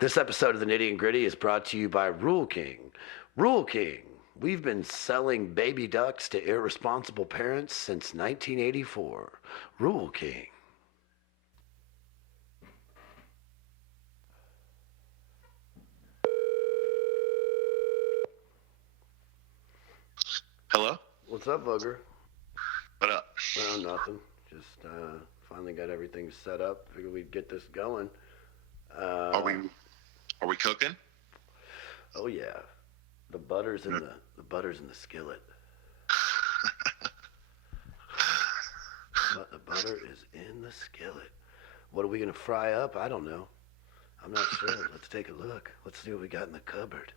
This episode of the Nitty and Gritty is brought to you by Rule King. Rule King. We've been selling baby ducks to irresponsible parents since 1984. Rule King. Hello? What's up, Booger? What up? Well, nothing. Just finally got everything set up. Figured we'd get this going. Are we cooking? Oh yeah, the butter's in the butter's in the skillet. But the butter is in the skillet. What are we gonna fry up? I don't know. I'm not sure. Let's take a look. Let's see what we got in the cupboard.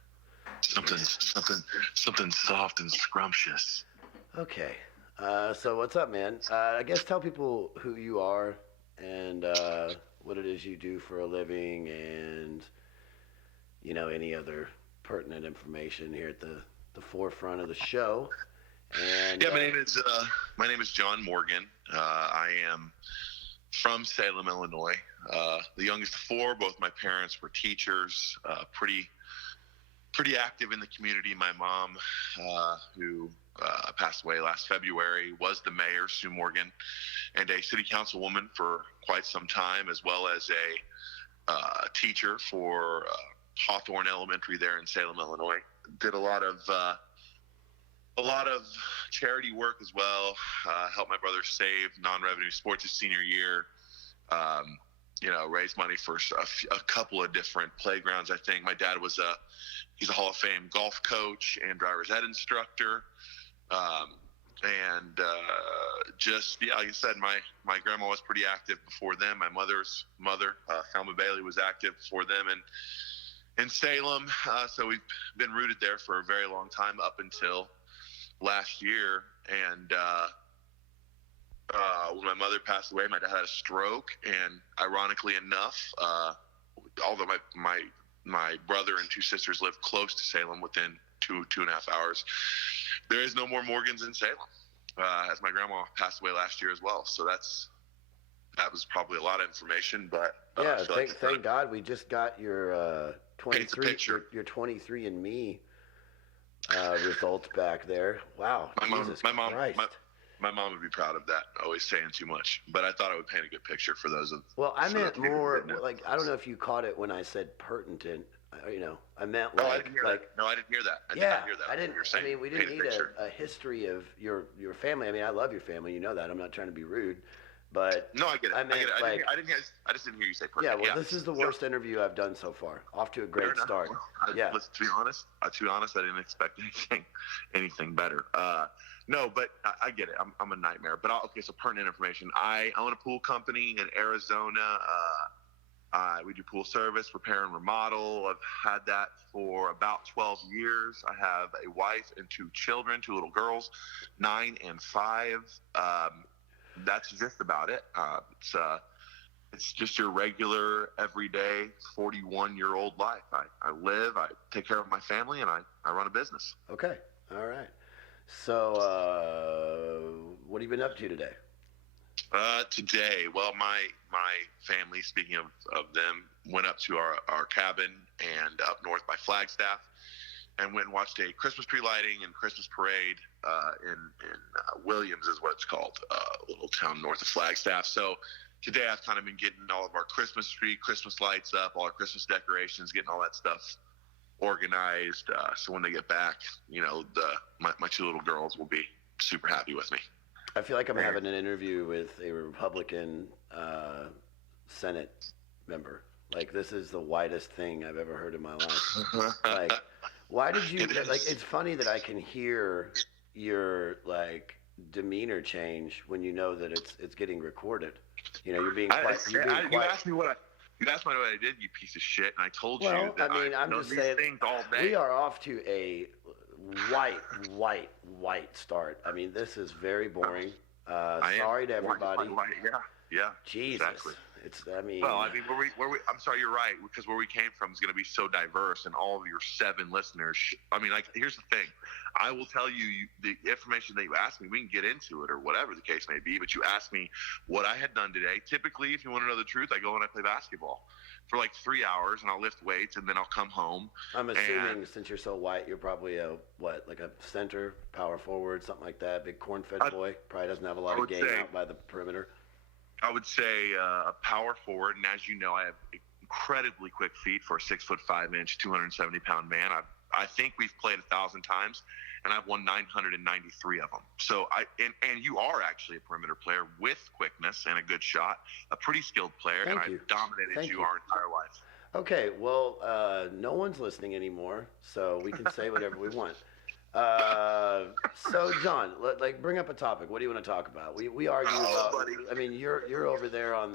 Something soft and scrumptious. Okay. So what's up, man? I guess tell people who you are and what it is you do for a living, and any other pertinent information here at the forefront of the show. And yeah, my name is John Morgan. I am from Salem, Illinois. The youngest of four. Both my parents were teachers. Pretty active in the community. My mom, who passed away last February, was the mayor, Sue Morgan, and a city councilwoman for quite some time, as well as a teacher for Hawthorne Elementary there in Salem, Illinois. Did a lot of charity work as well. Helped my brother save non-revenue sports his senior year. Raised money for a couple of different playgrounds. I think my dad he's a Hall of Fame golf coach and driver's ed instructor. Like I said, my grandma was pretty active before them. My mother's mother, Thelma Bailey, was active before them in Salem. So we've been rooted there for a very long time up until last year. And when my mother passed away, my dad had a stroke. And ironically enough, although my brother and two sisters live close to Salem, within two and a half hours, there is no more Morgans in Salem, as my grandma passed away last year as well. So that was probably a lot of information, but yeah, thank God we just got your 23andMe results back there. Wow, my mom would be proud of that. Always saying too much, but I thought I would paint a good picture for those of. Well, I meant more like, I don't know if you caught it when I said pertinent. I meant like. I didn't hear that. No, I didn't hear that. I didn't hear that. I didn't. I mean, we didn't need a history of your family. I mean, I love your family. You know that. I'm not trying to be rude, but no, I get it. I just didn't hear you say pertinent. Yeah, well, this is the worst interview I've done so far. Off to a great start. Let's be honest. I didn't expect anything better. No, but I get it. I'm a nightmare. But okay, so pertinent information. I own a pool company in Arizona. We do pool service, repair, and remodel. I've had that for about 12 years. I have a wife and two children, two little girls, 9 and 5. That's just about it. It's just your regular, everyday 41-year-old life. I live, I take care of my family, and I run a business. Okay. All right. So what have you been up to today? Today, well, my family, speaking of them, went up to our cabin and up north by Flagstaff and went and watched a Christmas tree lighting and Christmas parade in Williams is what it's called, a little town north of Flagstaff. So today I've kind of been getting all of our Christmas lights up, all our Christmas decorations, getting all that stuff organized. So when they get back, my two little girls will be super happy with me. I feel like I'm having an interview with a Republican Senate member. Like, this is the whitest thing I've ever heard in my life. Like, why did you, it's funny that I can hear your, demeanor change when you know that it's getting recorded. You're being quiet. You asked me what I did, you piece of shit, and I told you that I'm just saying, things all day. We are off to a white start. I mean, this is very boring. Sorry to everybody. Yeah. Jesus. Exactly. Well, I mean, I'm sorry, you're right, because where we came from is going to be so diverse, and all of your 7 listeners. I mean, like, here's the thing. I will tell you the information that you asked me. We can get into it or whatever the case may be. But you asked me what I had done today. Typically, if you want to know the truth, I go and I play basketball for like 3 hours, and I'll lift weights, and then I'll come home. I'm assuming since you're so white, you're probably like a center, power forward, something like that. Big corn-fed boy. Probably doesn't have a lot of game out by the perimeter. I would say a power forward, and as you know, I have incredibly quick feet for a 6'5" 270-pound man. I think we've played 1,000 times, and I've won 993 of them. So and you are actually a perimeter player with quickness and a good shot, a pretty skilled player, and I've dominated you our entire life. Okay, well, no one's listening anymore, so we can say whatever we want. So John, bring up a topic. What do you want to talk about? We argue about. Buddy. I mean, you're over there on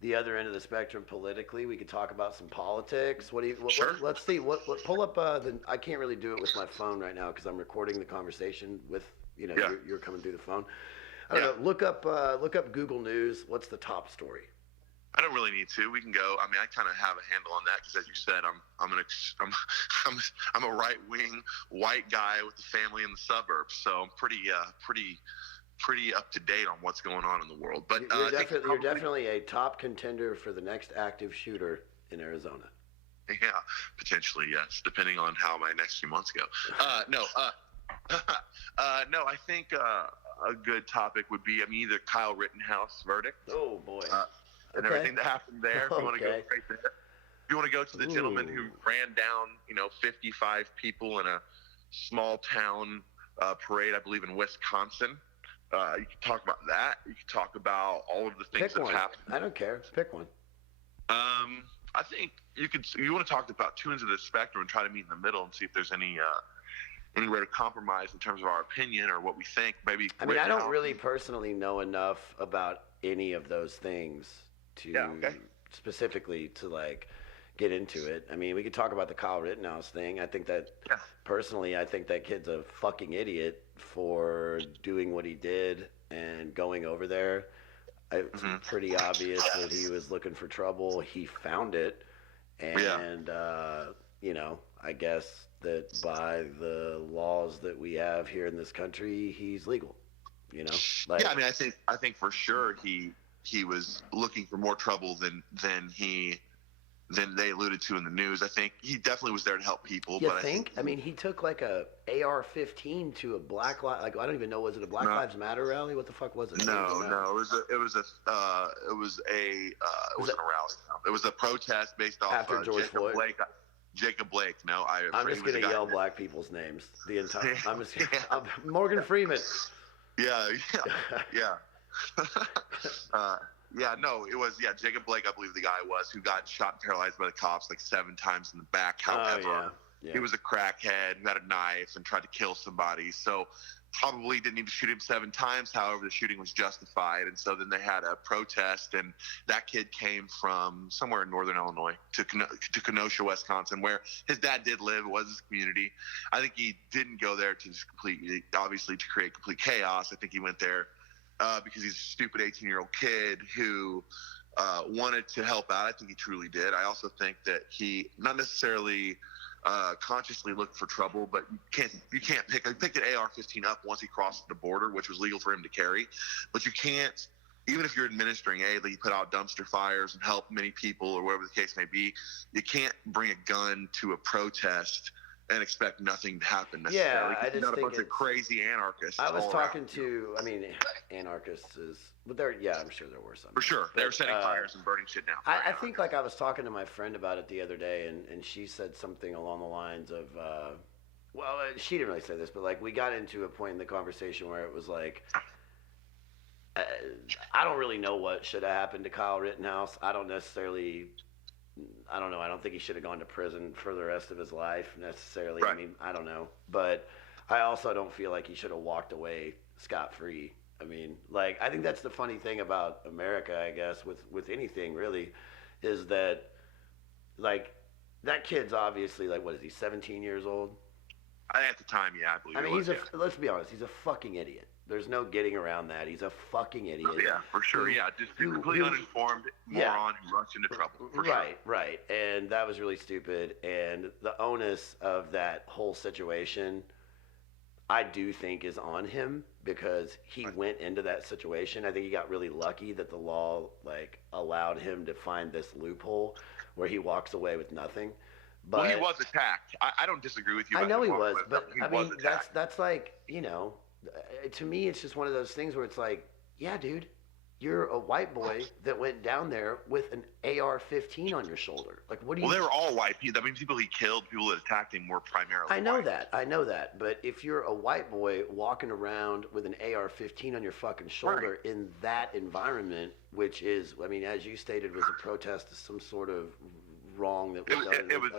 the other end of the spectrum politically. We could talk about some politics. Sure. Let's see. Pull up I can't really do it with my phone right now because I'm recording the conversation with you're coming through the phone. I don't know. Look up Google News. What's the top story? I don't really need to. We can go. I mean, I kind of have a handle on that because, as you said, I'm a right-wing white guy with a family in the suburbs, so I'm pretty up to date on what's going on in the world. But you're definitely a top contender for the next active shooter in Arizona. Yeah, potentially, yes, depending on how my next few months go. No, I think a good topic would be, either Kyle Rittenhouse verdict. Oh boy. And everything that happened there. If you want to go right there. If you want to go to the gentleman who ran down, 55 people in a small town parade, I believe in Wisconsin. You can talk about that. You can talk about all of the things that happened. I don't care. Pick one. I think you want to talk about two ends of the spectrum and try to meet in the middle and see if there's anywhere to compromise in terms of our opinion or what we think. Maybe. I don't really personally know enough about any of those things to specifically to get into it. I mean, we could talk about the Kyle Rittenhouse thing. I think that personally, I think that kid's a fucking idiot for doing what he did and going over there. It's pretty obvious that he was looking for trouble. He found it, and I guess that by the laws that we have here in this country, he's legal. I think for sure he was looking for more trouble than they alluded to in the news. I think he definitely was there to help people. I mean, he took like a AR-15 to a Black Lives. I don't even know. Was it a Black Lives Matter rally? What the fuck was it? No. It wasn't a rally. It was a protest based off after George Floyd. Jacob Blake. No, I'm just gonna yell black people's names the entire. I'm Morgan Freeman. Yeah. It was Jacob Blake, I believe the guy was, who got shot and paralyzed by the cops 7 times in the back. However, he was a crackhead who had a knife and tried to kill somebody. So probably didn't need to shoot him 7 times. However, the shooting was justified. And so then they had a protest, and that kid came from somewhere in northern Illinois to Kenosha, Wisconsin, where his dad did live. It was his community. I think he didn't go there to just obviously to create complete chaos. I think he went there because he's a stupid 18-year-old kid who wanted to help out. I think he truly did. I also think that he not necessarily consciously looked for trouble, but you can't pick an AR-15 up once he crossed the border, which was legal for him to carry. But you can't, even if you're administering aid, you put out dumpster fires and help many people or whatever the case may be, you can't bring a gun to a protest and expect nothing to happen necessarily. Yeah, I just not think a bunch of crazy anarchists. I was talking to, anarchists is, but I'm sure there were some. For sure. They're setting fires and burning shit down. I think I was talking to my friend about it the other day, and she said something along the lines of, she didn't really say this, but we got into a point in the conversation where it was I don't really know what should have happened to Kyle Rittenhouse. I don't know. I don't think he should have gone to prison for the rest of his life necessarily. Right. I mean, I don't know. But I also don't feel like he should have walked away scot-free. I mean, I think that's the funny thing about America, I guess, with anything really, is that, that kid's obviously, what is he, 17 years old? At the time, yeah, I believe let's be honest, he's a fucking idiot. There's no getting around that. He's a fucking idiot. Yeah, for sure. Yeah, just completely uninformed moron who rushed into trouble. For right, sure. Right. And that was really stupid. And the onus of that whole situation, I do think, is on him because he went into that situation. I think he got really lucky that the law allowed him to find this loophole where he walks away with nothing. But well, he was attacked. I don't disagree with you. I know he was, but I mean that's like, to me it's just one of those things where it's like, yeah, dude, you're a white boy that went down there with an AR-15 on your shoulder. Like, what do you? Well, they were all white people. I mean, people he killed, people that attacked him were primarily. I know that. But if you're a white boy walking around with an AR-15 on your fucking shoulder in that environment, which is, I mean, as you stated, was a protest of some sort of wrong that was done. It was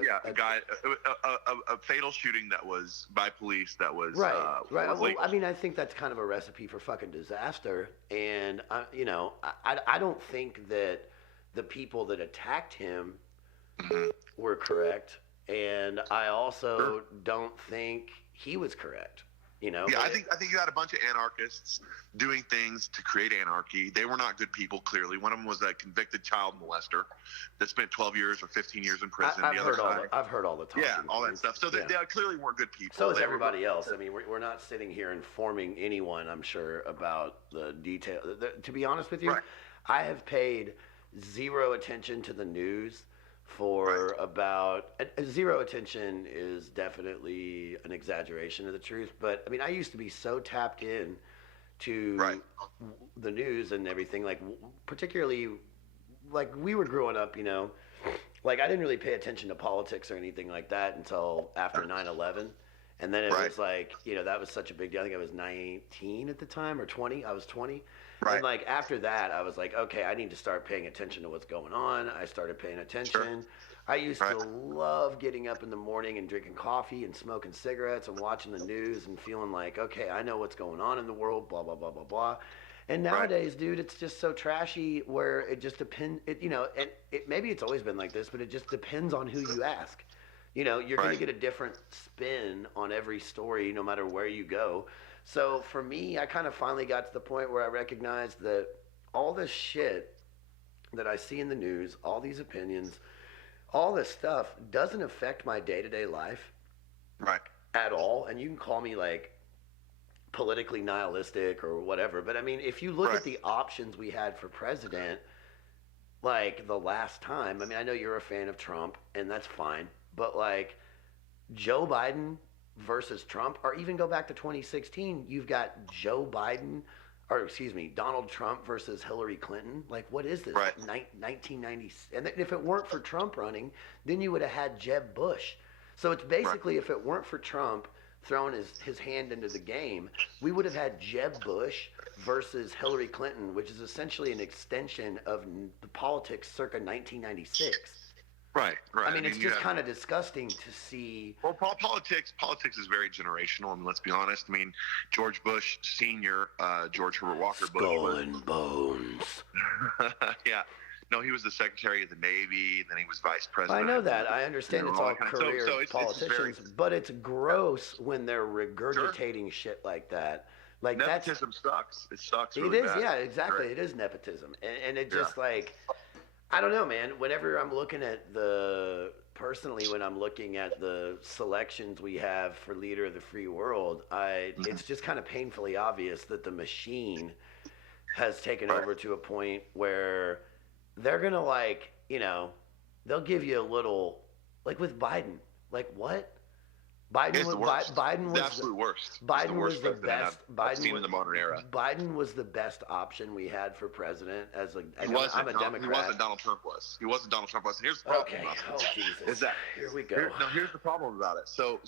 a fatal shooting that was by police that was right. Well, I mean, I think that's kind of a recipe for fucking disaster, and I don't think that the people that attacked him were correct, and I also don't think he was correct. Yeah, I think you had a bunch of anarchists doing things to create anarchy. They were not good people, clearly. One of them was a convicted child molester that spent 12 years or 15 years in prison. I've heard all the time. Yeah, all that stuff. So they clearly weren't good people. So is everybody else. I mean, we're not sitting here informing anyone, I'm sure, about the detail. To be honest with you, I have paid zero attention to the news for about zero attention is definitely an exaggeration of the truth. But I mean, I used to be so tapped in to the news and everything, like particularly like we were growing up, like I didn't really pay attention to politics or anything like that until after 9/11. And then it was like, that was such a big deal. I think I was 19 at the time or 20. I was 20. Right. And like after that, I was like, okay, I need to start paying attention to what's going on. I started paying attention. Sure. I used to love getting up in the morning and drinking coffee and smoking cigarettes and watching the news and feeling like, okay, I know what's going on in the world, blah, blah, blah, blah, blah. And nowadays, dude, it's just so trashy where it just depends, and maybe it's always been like this, but it just depends on who you ask. You're going to get a different spin on every story no matter where you go. So for me, I kind of finally got to the point where I recognized that all this shit that I see in the news, all these opinions, all this stuff doesn't affect my day-to-day life at all. And you can call me like politically nihilistic or whatever. But I mean, if you look at the options we had for president, like the last time, I mean, I know you're a fan of Trump and that's fine. But like Joe Biden versus Trump, or even go back to 2016, you've got Donald Trump versus Hillary Clinton. Like, what is this? 1990. And if it weren't for Trump running, then you would have had Jeb Bush. So it's basically, if it weren't for Trump throwing his hand into the game, we would have had Jeb Bush versus Hillary Clinton, which is essentially an extension of the politics circa 1996. Right. I mean, it's just kind of disgusting to see. Well, politics is very generational. I mean, let's be honest. I mean, George Bush Sr., George Herbert Walker Bush. Skull and bones. Yeah. No, he was the Secretary of the Navy, and then he was Vice President. I know that. I understand it's all career politicians, but it's gross when they're regurgitating shit like that. Like nepotism sucks. It sucks. Really it is, yeah, exactly. It is nepotism, and it just like. I don't know, man. Whenever I'm looking at when I'm looking at the selections we have for leader of the free world, it's just kind of painfully obvious that the machine has taken over to a point where they're going to they'll give you a little, like with Biden, like what? Biden was the absolute worst. Biden was the best. I've seen in the modern era. Biden was the best option we had for president. I'm a Democrat. He wasn't. Donald Trump was. And here's the problem. Okay. Oh Jesus. Is that here we go? Here's the problem about it. So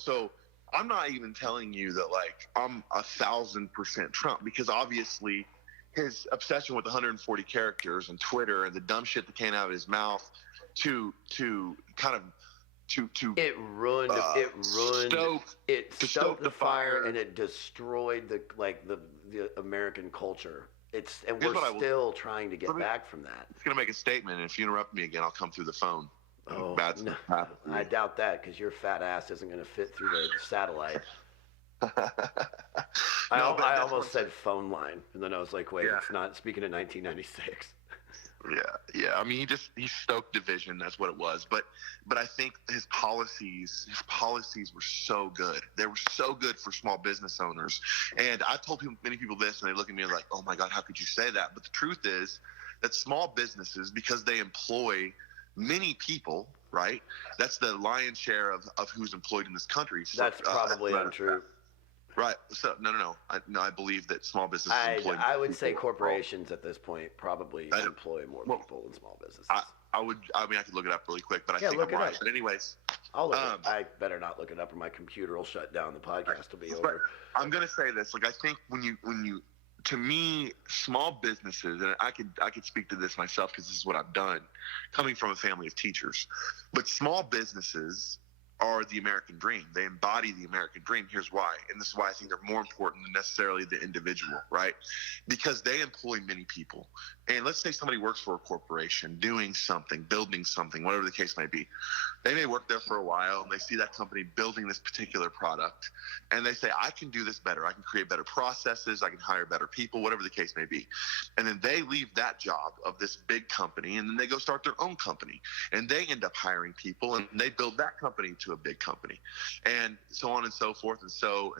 I'm not even telling you that like I'm 1,000% Trump, because obviously his obsession with 140 characters and Twitter and the dumb shit that came out of his mouth to kind of. It stoked the fire and it destroyed the American culture. We're still trying to get back from that. It's gonna make a statement, and if you interrupt me again, I'll come through the phone. Oh, no, I doubt that, because your fat ass isn't gonna fit through the satellite. I almost said phone line, and then I was like, wait, Yeah. it's not. Speaking of 1996. Yeah. I mean, he stoked division. That's what it was. But I think his policies were so good. They were so good for small business owners. And I told many people this, and they look at me like, "Oh my God, how could you say that?" But the truth is that small businesses, because they employ many people, right? That's the lion's share of who's employed in this country. That's probably untrue. Right. So no. I believe that small businesses employ. I would say corporations at this point probably employ more people than small businesses. I mean, I could look it up really quick, but I think I'm right. But anyways, I'll look I better not look it up, or my computer will shut down. The podcast will be over. I'm gonna say this. Like, I think when you, to me, small businesses, and I could speak to this myself because this is what I've done, coming from a family of teachers. But small businesses are the American dream. They embody the American dream. Here's why. And this is why I think they're more important than necessarily the individual, right? Because they employ many people. And let's say somebody works for a corporation doing something, building something, whatever the case may be. They may work there for a while and they see that company building this particular product and they say, I can do this better. I can create better processes. I can hire better people, whatever the case may be. And then they leave that job of this big company and then they go start their own company and they end up hiring people and they build that company to a big company, and so on and so forth, and so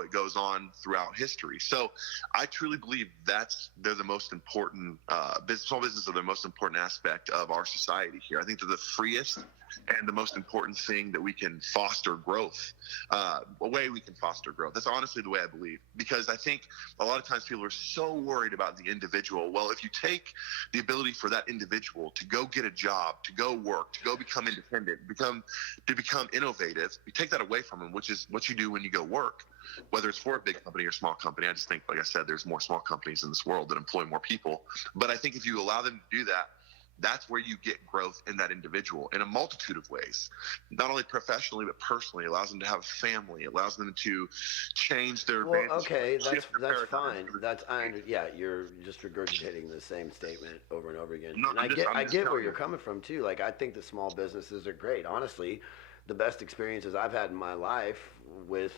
it goes on throughout history. So I truly believe they're the most important small businesses are the most important aspect of our society here. I think they're the freest and the most important thing that we can foster growth, a way we can foster growth. That's honestly the way I believe, because I think a lot of times people are so worried about the individual. Well, if you take the ability for that individual to go get a job, to go work, to go become independent, to become innovative, you take that away from them, which is what you do when you go work, whether it's for a big company or small company. I just think, like I said, there's more small companies in this world that employ more people. But I think if you allow them to do that, that's where you get growth in that individual in a multitude of ways, not only professionally, but personally. It allows them to have a family. It allows them to change their. Well, okay, that's fine. You're just regurgitating the same statement over and over again. No, and I get where you're coming from too. Like, I think the small businesses are great. Honestly, the best experiences I've had in my life with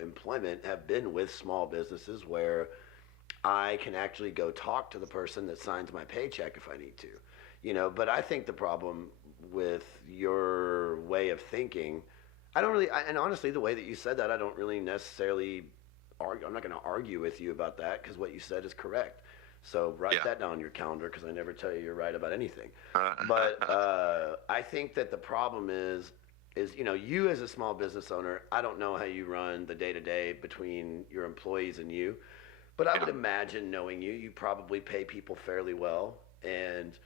employment have been with small businesses where I can actually go talk to the person that signs my paycheck if I need to, but I think the problem with your way of thinking, and honestly, the way that you said that, I don't really necessarily argue. I'm not going to argue with you about that because what you said is correct. So write that down on your calendar because I never tell you you're right about anything. But I think that the problem is you as a small business owner, I don't know how you run the day-to-day between your employees and you. But I would imagine, knowing you probably pay people fairly well, and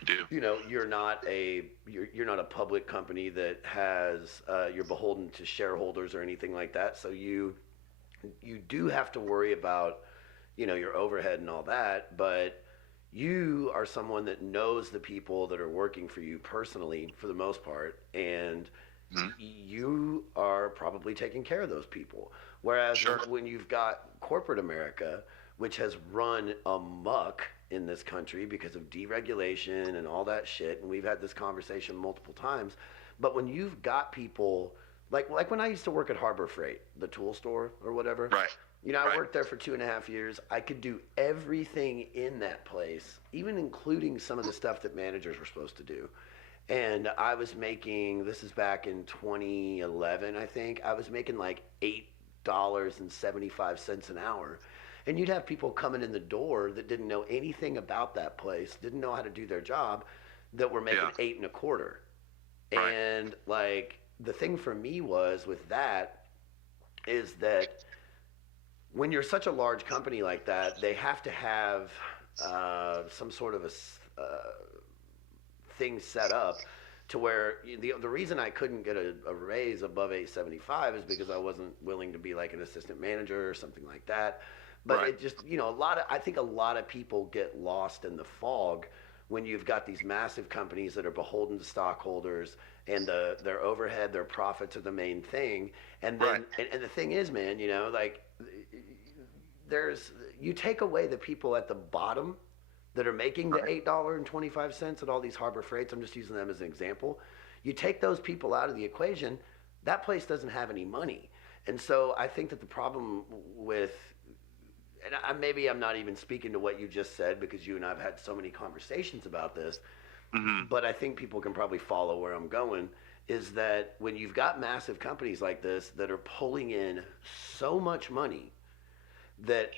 I do. You're not a public company that has you're beholden to shareholders or anything like that. So you do have to worry about your overhead and all that. But you are someone that knows the people that are working for you personally for the most part, and you are probably taking care of those people. Whereas when you've got corporate America, which has run amok in this country because of deregulation and all that shit, and we've had this conversation multiple times, but when you've got people, like when I used to work at Harbor Freight, the tool store or whatever, I worked there for 2.5 years. I could do everything in that place, even including some of the stuff that managers were supposed to do. And I was making, this is back in 2011, I think, I was making like $8.75 an hour. And you'd have people coming in the door that didn't know anything about that place, didn't know how to do their job, that were making $8.25. And like, the thing for me was with that is that when you're such a large company like that, they have to have some sort of a thing set up to where the reason I couldn't get a raise above $8.75 is because I wasn't willing to be like an assistant manager or something like that. But it just, I think a lot of people get lost in the fog when you've got these massive companies that are beholden to stockholders and their overhead, their profits are the main thing. And then, and the thing is, man, you take away the people at the bottom that are making the $8.25 at all these Harbor Freights. I'm just using them as an example. You take those people out of the equation, that place doesn't have any money. And so I think that the problem with, and maybe I'm not even speaking to what you just said because you and I've had so many conversations about this, Mm-hmm. but I think people can probably follow where I'm going, is that when you've got massive companies like this that are pulling in so much money that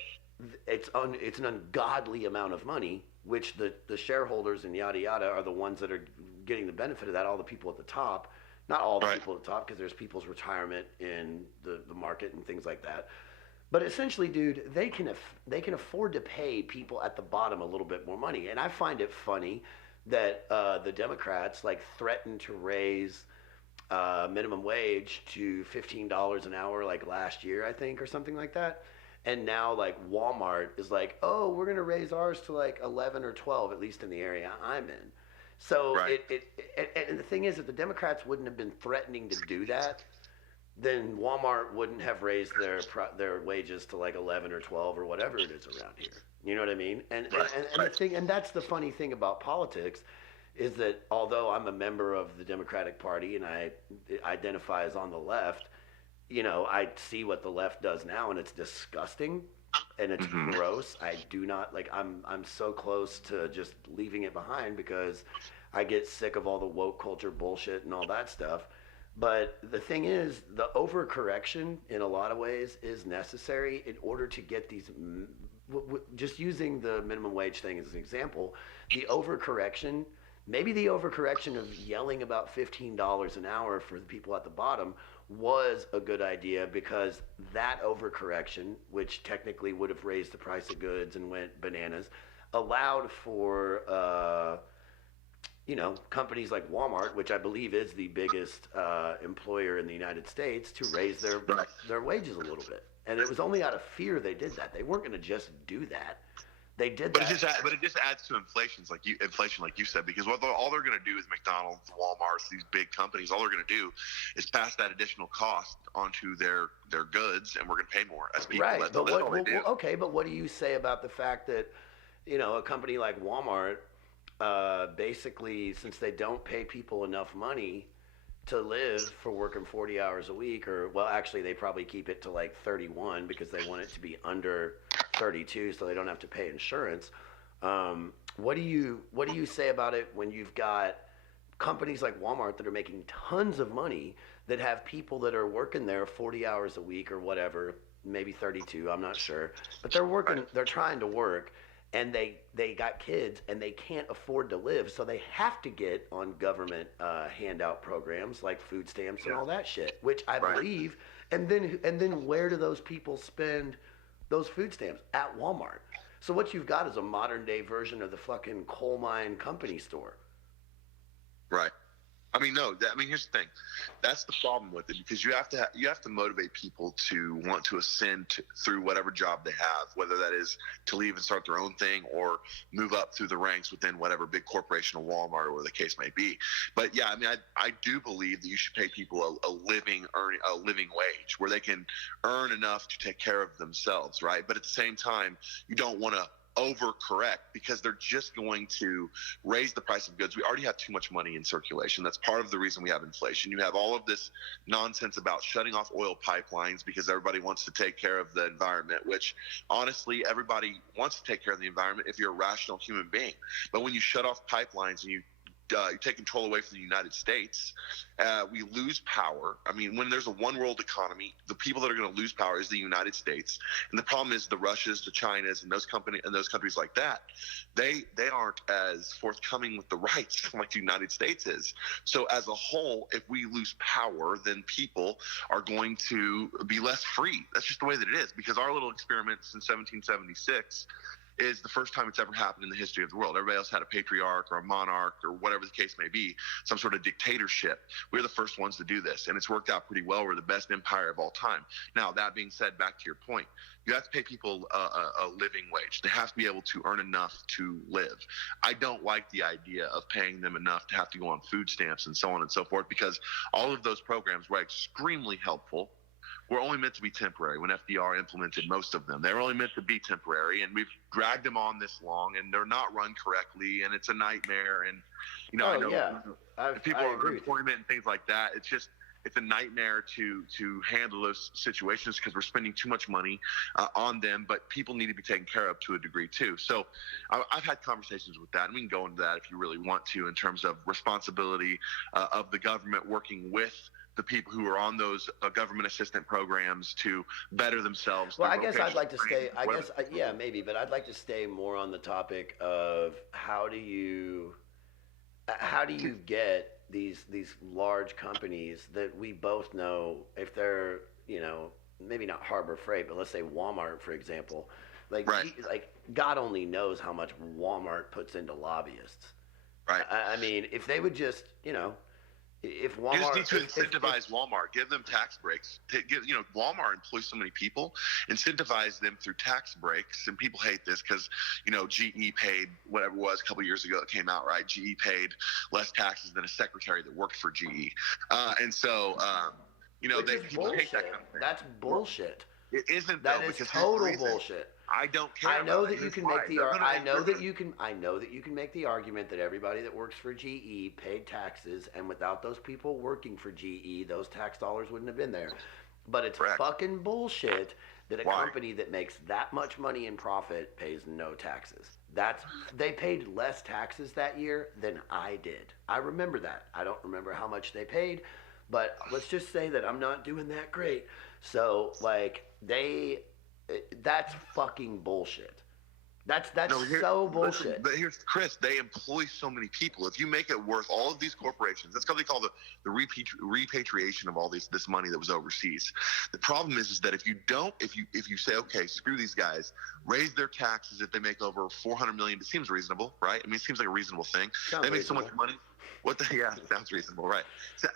it's an ungodly amount of money, which the shareholders and yada yada are the ones that are getting the benefit of that. All the people at the top, not all the Right. people at the top, because there's people's retirement in the market and things like that. But essentially, dude, they can afford to pay people at the bottom a little bit more money, and I find it funny that the Democrats like threatened to raise minimum wage to $15 an hour like last year, I think, or something like that. And now like Walmart is like, oh, we're gonna raise ours to like 11 or 12, at least in the area I'm in. So Right. and the thing is, if the Democrats wouldn't have been threatening to do that, then Walmart wouldn't have raised their wages to like 11 or 12 or whatever it is around here. You know what I mean? Right. And the thing, and that's the funny thing about politics, is that although I'm a member of the Democratic Party and I identify as on the left, I see what the left does now, and it's disgusting, and it's Mm-hmm. gross. I do not like. I'm so close to just leaving it behind because I get sick of all the woke culture bullshit and all that stuff. But the thing is, the overcorrection in a lot of ways is necessary in order to get these. Just using the minimum wage thing as an example, the overcorrection, maybe the overcorrection of yelling about $15 an hour for the people at the bottom was a good idea, because that overcorrection, which technically would have raised the price of goods and went bananas, allowed for companies like Walmart, which I believe is the biggest employer in the United States, to raise their wages a little bit. And it was only out of fear they did that. They weren't going to just do that. They did that. But it just adds to inflation, like you said, because all they're going to do is McDonald's, Walmart's, these big companies. All they're going to do is pass that additional cost onto their goods, and we're going to pay more as people. Right. That's But all they do. okay, but what do you say about the fact that a company like Walmart, basically, since they don't pay people enough money to live for working 40 hours a week, or well, actually they probably keep it to like 31 because they want it to be under 32 so they don't have to pay insurance. What do you say about it when you've got companies like Walmart that are making tons of money, that have people that are working there 40 hours a week or whatever, maybe 32, I'm not sure, but they're working, they're trying to work, and they got kids and they can't afford to live, so they have to get on government handout programs like food stamps and all that shit, which I believe. And then where do those people spend those food stamps? At Walmart. So what you've got is a modern day version of the fucking coal mine company store. Right. I mean, no. Here's the thing. That's the problem with it, because you have to motivate people to want to ascend through whatever job they have, whether that is to leave and start their own thing or move up through the ranks within whatever big corporation or Walmart or whatever the case may be. But yeah, I do believe that you should pay people a living wage where they can earn enough to take care of themselves, right? But at the same time, you don't want to overcorrect, because they're just going to raise the price of goods. We already have too much money in circulation. That's part of the reason we have inflation. You have all of this nonsense about shutting off oil pipelines because everybody wants to take care of the environment, which honestly, everybody wants to take care of the environment if you're a rational human being. But when you shut off pipelines and you take control away from the United States, we lose power. I mean, when there's a one world economy, the people that are going to lose power is the United States. And the problem is the Russias, the Chinas, and those countries like that, they aren't as forthcoming with the rights like the United States is. So as a whole, if we lose power, then people are going to be less free. That's just the way that it is, because our little experiments in 1776 is the first time it's ever happened in the history of the world. Everybody else had a patriarch or a monarch or whatever the case may be, some sort of dictatorship. We're the first ones to do this, and it's worked out pretty well. We're the best empire of all time. Now, that being said, back to your point, you have to pay people a living wage. They have to be able to earn enough to live. I don't like the idea of paying them enough to have to go on food stamps and so on and so forth, because all of those programs were extremely helpful. Were only meant to be temporary. When FDR implemented most of them, they were only meant to be temporary, and we've dragged them on this long, and they're not run correctly, and it's a nightmare. And I know people are unemployment and things like that. It's just, it's a nightmare to handle those situations because we're spending too much money on them. But people need to be taken care of to a degree too. So I've had conversations with that, and we can go into that if you really want to, in terms of responsibility of the government working with the people who are on those government assistant programs to better themselves. Well, I guess I'd like to stay. Yeah, maybe, but I'd like to stay more on the topic of how do you get these large companies that we both know, if they're, maybe not Harbor Freight, but let's say Walmart, for example, like God only knows how much Walmart puts into lobbyists. Right. I mean, if they would just, if Walmart, you just need to incentivize Walmart, give them tax breaks. Walmart employs so many people, incentivize them through tax breaks. And people hate this because, GE paid whatever it was a couple of years ago. It came out, right? GE paid less taxes than a secretary that worked for GE, and so people hate that kind of thing. That's bullshit. It isn't. That is total bullshit. I don't care. I know that you can make the. I know that you can make the argument that everybody that works for GE paid taxes, and without those people working for GE, those tax dollars wouldn't have been there. But it's fucking bullshit that a company that makes that much money in profit pays no taxes. They paid less taxes that year than I did. I remember that. I don't remember how much they paid, but let's just say that I'm not doing that great. So that's fucking bullshit. That's so bullshit. Listen, but here's Chris. They employ so many people. If you make it worth all of these corporations, that's what they call the repatriation of all this money that was overseas. The problem is that if you say, okay, screw these guys, raise their taxes if they make over $400 million, it seems reasonable, right? I mean, it seems like a reasonable thing. They make so much money. It sounds reasonable, right?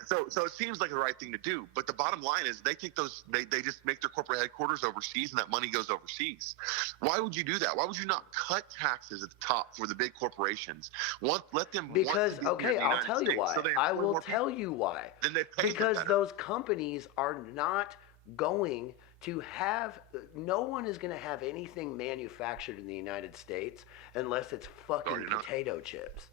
So it seems like the right thing to do. But the bottom line is they take they just make their corporate headquarters overseas, and that money goes overseas. Why would you do that? Why would you not cut taxes at the top for the big corporations? Let them. Because I'll tell you why. I will tell you why. Then they pay because those companies are not going to have. No one is going to have anything manufactured in the United States unless it's fucking potato chips.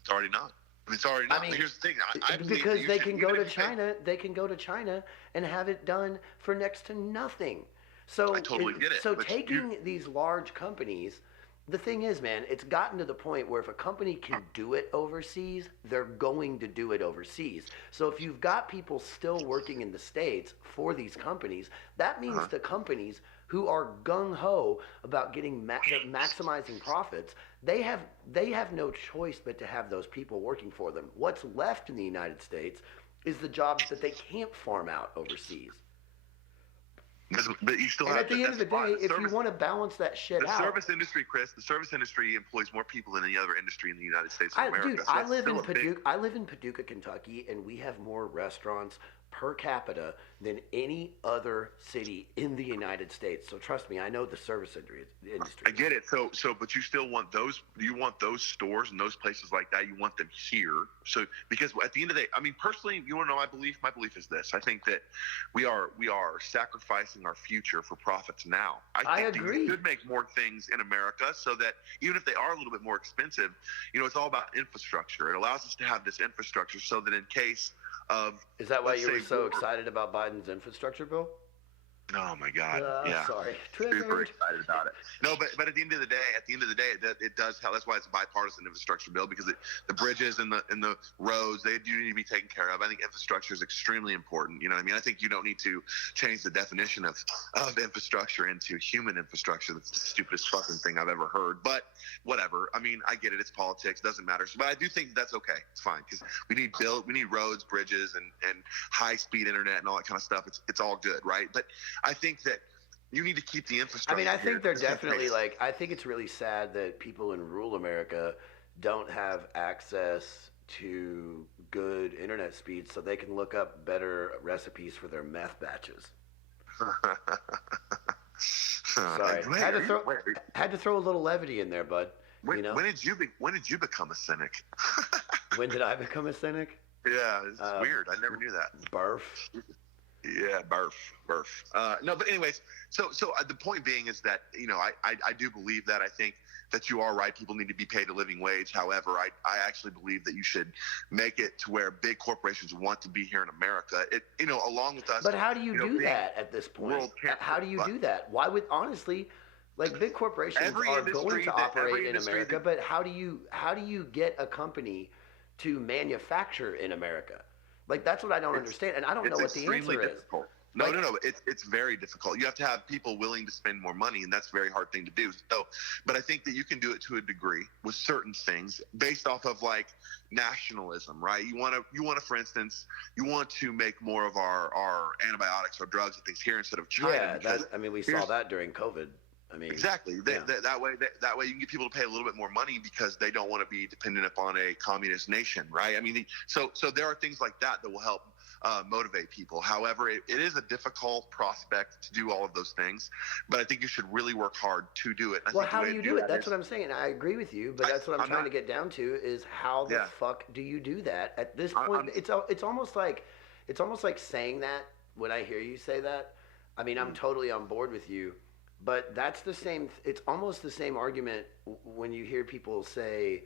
It's already not. It's already not. Here's the thing. I because they can go to China. They can go to China and have it done for next to nothing. So I totally get it. So taking these large companies, the thing is, man, it's gotten to the point where if a company can do it overseas, they're going to do it overseas. So if you've got people still working in the States for these companies, that means the companies who are gung-ho about getting maximizing profits, they have no choice but to have those people working for them. What's left in the United States is the jobs that they can't farm out overseas. But you still and have. At the end of the day, if you want to balance that shit out, the service industry, Chris, the service industry employs more people than any other industry in the United States of America. Dude, I live in Paducah, Kentucky, and we have more restaurants per capita than any other city in the United States. So trust me, I know the service industry. I get it. But you still want those. You want those stores and those places like that. You want them here. So because at the end of the day, I mean, personally, you want to know my belief? My belief is this: I think that we are sacrificing our future for profits now. I think agree. We should make more things in America so that even if they are a little bit more expensive, it's all about infrastructure. It allows us to have this infrastructure so that in case of. Is that why you were so excited about Biden's infrastructure bill? Oh my God! Yeah, sorry. Super excited about it. No, but at the end of the day, it does help. That's why it's a bipartisan infrastructure bill, because the bridges and the roads, they do need to be taken care of. I think infrastructure is extremely important. You know what I mean? I think you don't need to change the definition of infrastructure into human infrastructure. That's the stupidest fucking thing I've ever heard. But whatever. I mean, I get it. It's politics. Doesn't matter. But I do think that's okay. It's fine, because we need roads, bridges, and high speed internet and all that kind of stuff. It's all good, right? But I think that you need to keep the infrastructure. I mean, I think they're definitely I think it's really sad that people in rural America don't have access to good internet speeds so they can look up better recipes for their meth batches. Sorry, had to throw a little levity in there, bud. When did you become a cynic? When did I become a cynic? Yeah, it's weird. I never knew that. Barf. Yeah, birth. No, but anyways, so the point being is that I do believe that. I think that you are right. People need to be paid a living wage. However, I actually believe that you should make it to where big corporations want to be here in America. Along with us. But how do you do that at this point? How do you do that? Why would honestly? Like big corporations are going to operate in America, but how do you get a company to manufacture in America? Like that's what I don't understand, and I don't know what the answer is. No. It's very difficult. You have to have people willing to spend more money, and that's a very hard thing to do. So, but I think that you can do it to a degree with certain things based off of like nationalism, right? You want to, for instance, you want to make more of our antibiotics or drugs and things here instead of China. Yeah, we saw that during COVID. Exactly. That way you can get people to pay a little bit more money because they don't want to be dependent upon a communist nation, right? So there are things like that will help motivate people. However, it is a difficult prospect to do all of those things, but I think you should really work hard to do it. Well, how do you do it? That's what I'm saying. I agree with you, but that's what I'm trying to get down to is how the fuck do you do that? At this point, it's almost like saying that when I hear you say that. I'm totally on board with you. But that's the same. It's almost the same argument when you hear people say,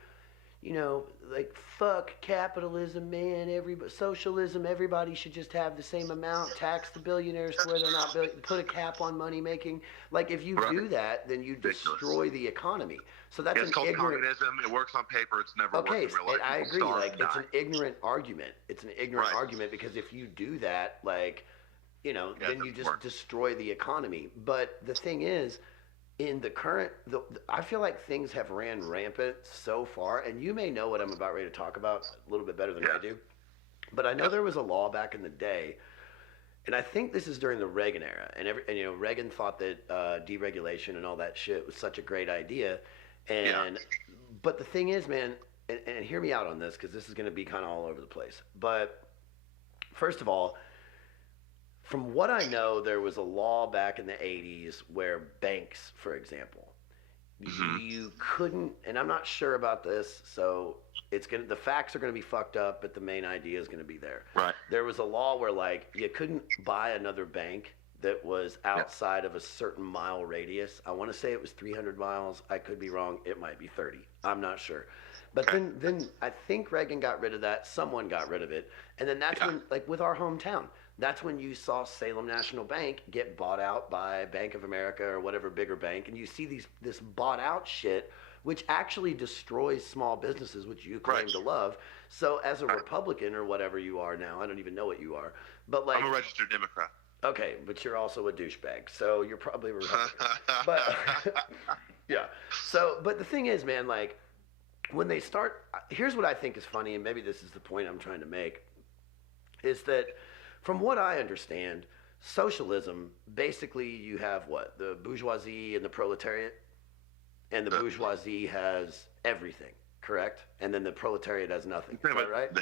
like fuck capitalism, man. Socialism. Everybody should just have the same amount. Tax the billionaires where they're not. Put a cap on money making. Like if you do that, then you destroy the economy. So that's it's called communism. It works on paper. It's never worked in real life. I agree. Like it's an ignorant argument. It's an ignorant argument because if you do that, like. Then you just destroy the economy. But the thing is, in the current, I feel like things have ran rampant so far, and you may know what I'm about ready to talk about a little bit better than I do. But I know there was a law back in the day, and I think this is during the Reagan era, and Reagan thought that deregulation and all that shit was such a great idea, but the thing is, man, and hear me out on this because this is going to be kind of all over the place. But first of all. From what I know, there was a law back in the 80s where banks, for example, you couldn't, and I'm not sure about this, so the facts are going to be fucked up, but the main idea is going to be there. Right. There was a law where, like, you couldn't buy another bank that was outside of a certain mile radius. I want to say it was 300 miles. I could be wrong. It might be 30. I'm not sure. But then I think Reagan got rid of that. Someone got rid of it. And then that's when, like, with our hometown, that's when you saw Salem National Bank get bought out by Bank of America or whatever bigger bank, and you see this bought out shit, which actually destroys small businesses, which you claim to love. So as a Republican or whatever you are now, I don't even know what you are, but like I'm a registered Democrat. Okay, but you're also a douchebag, so you're probably a Republican. But yeah. So, but the thing is, man, like when they start, here's what I think is funny, and maybe this is the point I'm trying to make, is that. From what I understand, socialism, basically you have what? The bourgeoisie and the proletariat? And the bourgeoisie has everything, correct? And then the proletariat has nothing. Is that right? The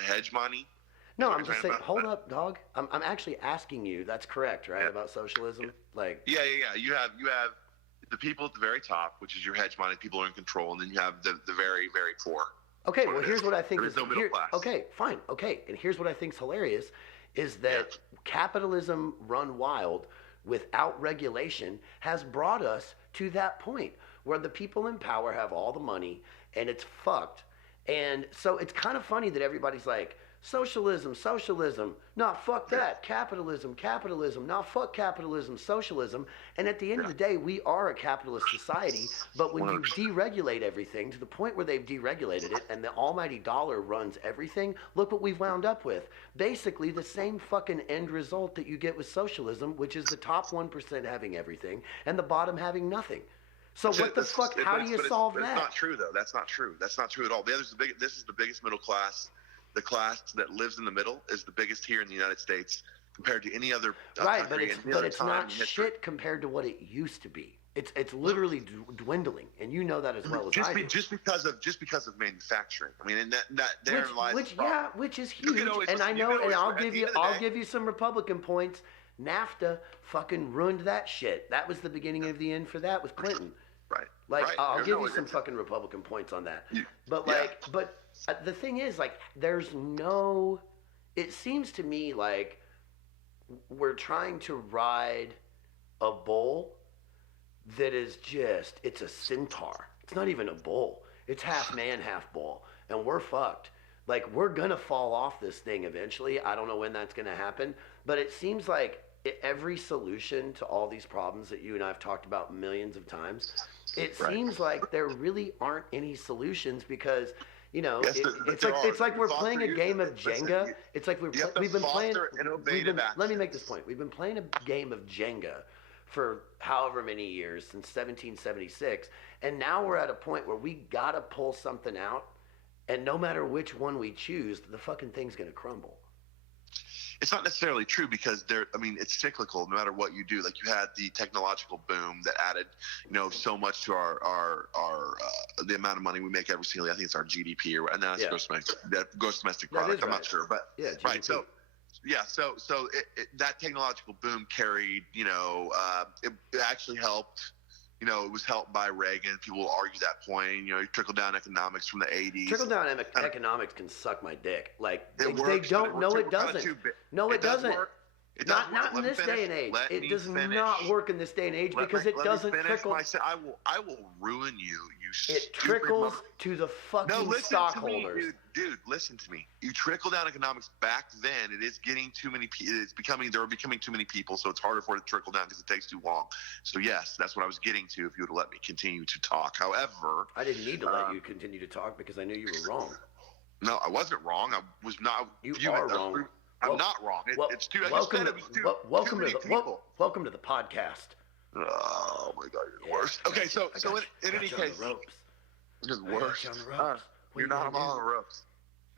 hegemony? No, I'm just saying, hold up, dog. I'm actually asking you, that's correct, right? About socialism? Like Yeah. You have the people at the very top, which is your hegemony, people are in control, and then you have the very, very poor. Okay, well here's what I think is no middle class. Okay, fine. Okay. And here's what I think is hilarious. Is that capitalism run wild without regulation has brought us to that point where the people in power have all the money and it's fucked. And so it's kind of funny that everybody's like, socialism, no, fuck that. Capitalism, no, fuck capitalism, socialism. And at the end of the day, we are a capitalist society. But when you deregulate everything to the point where they've deregulated it and the almighty dollar runs everything, look what we've wound up with. Basically the same fucking end result that you get with socialism, which is the top 1% having everything and the bottom having nothing. So what the fuck, how do you solve that? That's not true, though. That's not true at all. This is the biggest middle class. The class that lives in the middle is the biggest here in the United States compared to any other country. But it's not shit compared to what it used to be. It's literally dwindling, and you know that as well as I do. Just because of manufacturing. I mean, and that therein lies the problem. Which is huge. And I know, and I'll give you some Republican points. NAFTA fucking ruined that shit. That was the beginning of the end for that with Clinton. Right. Like I'll give you some fucking Republican points on that. But the thing is, like, there's no. It seems to me like we're trying to ride a bull that is just, it's a centaur. It's not even a bull. It's half man, half bull. And we're fucked. Like, we're going to fall off this thing eventually. I don't know when that's going to happen. But it seems like every solution to all these problems that you and I have talked about millions of times, it seems like there really aren't any solutions because, you know, it's like we're playing a game of Jenga. It's like we've been playing. Let me make this point. We've been playing a game of Jenga for however many years, since 1776, and now we're at a point where we gotta pull something out, and no matter which one we choose, the fucking thing's gonna crumble. It's not necessarily true because it's cyclical no matter what you do. Like, you had the technological boom that added, so much to our the amount of money we make every single year. I think it's our GDP, and that's gross domestic product. I'm not sure, but yeah, right. So that technological boom carried, it actually helped. It was helped by Reagan. People will argue that point. Trickle-down economics from the 80s. Trickle-down economics can suck my dick. Like, they don't. No, it doesn't. No, it doesn't. Not in this day and age. It does not work in this day and age because it doesn't trickle. I will ruin you. It trickles to the fucking stockholders. Dude, listen to me. You trickle down economics back then. It is getting too many. There are becoming too many people, so it's harder for it to trickle down because it takes too long. So yes, that's what I was getting to. If you would have let me continue to talk, however, I didn't need to let you continue to talk because I knew you were wrong. No, I wasn't wrong. I was not. You are wrong. I'm not wrong. It's too. Welcome to the podcast. Oh my God, you're the worst. Okay, so in any case, you're the worst. You're not on the ropes.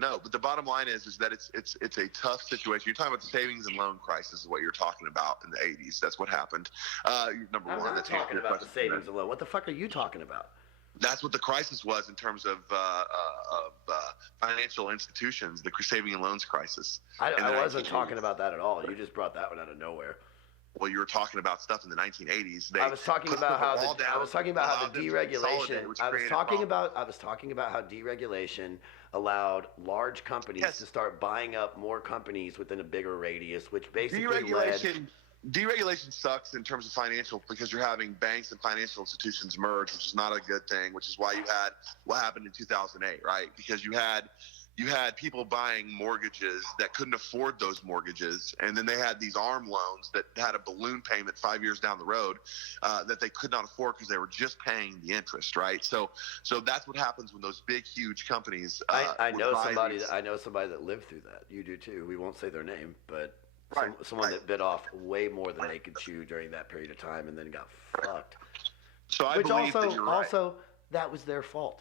No, but the bottom line is that it's a tough situation. You're talking about the savings and loan crisis, is what you're talking about in the 80s. That's what happened. Number one. I'm not talking about the savings and loan. What the fuck are you talking about? That's what the crisis was in terms of financial institutions, the saving and loans crisis. I wasn't talking about that at all. You just brought that one out of nowhere. Well, you were talking about stuff in the 1980s. I was talking about how the deregulation. I was talking about how deregulation allowed large companies to start buying up more companies within a bigger radius, which basically Deregulation sucks in terms of financial because you're having banks and financial institutions merge, which is not a good thing, which is why you had what happened in 2008, right? Because you had people buying mortgages that couldn't afford those mortgages, and then they had these ARM loans that had a balloon payment 5 years down the road that they could not afford because they were just paying the interest, right? So that's what happens when those big, huge companies. I know somebody that lived through that. You do too. We won't say their name, but. Someone that bit off way more than they could chew during that period of time and then got fucked. So I believe that you're right. Also, that was their fault.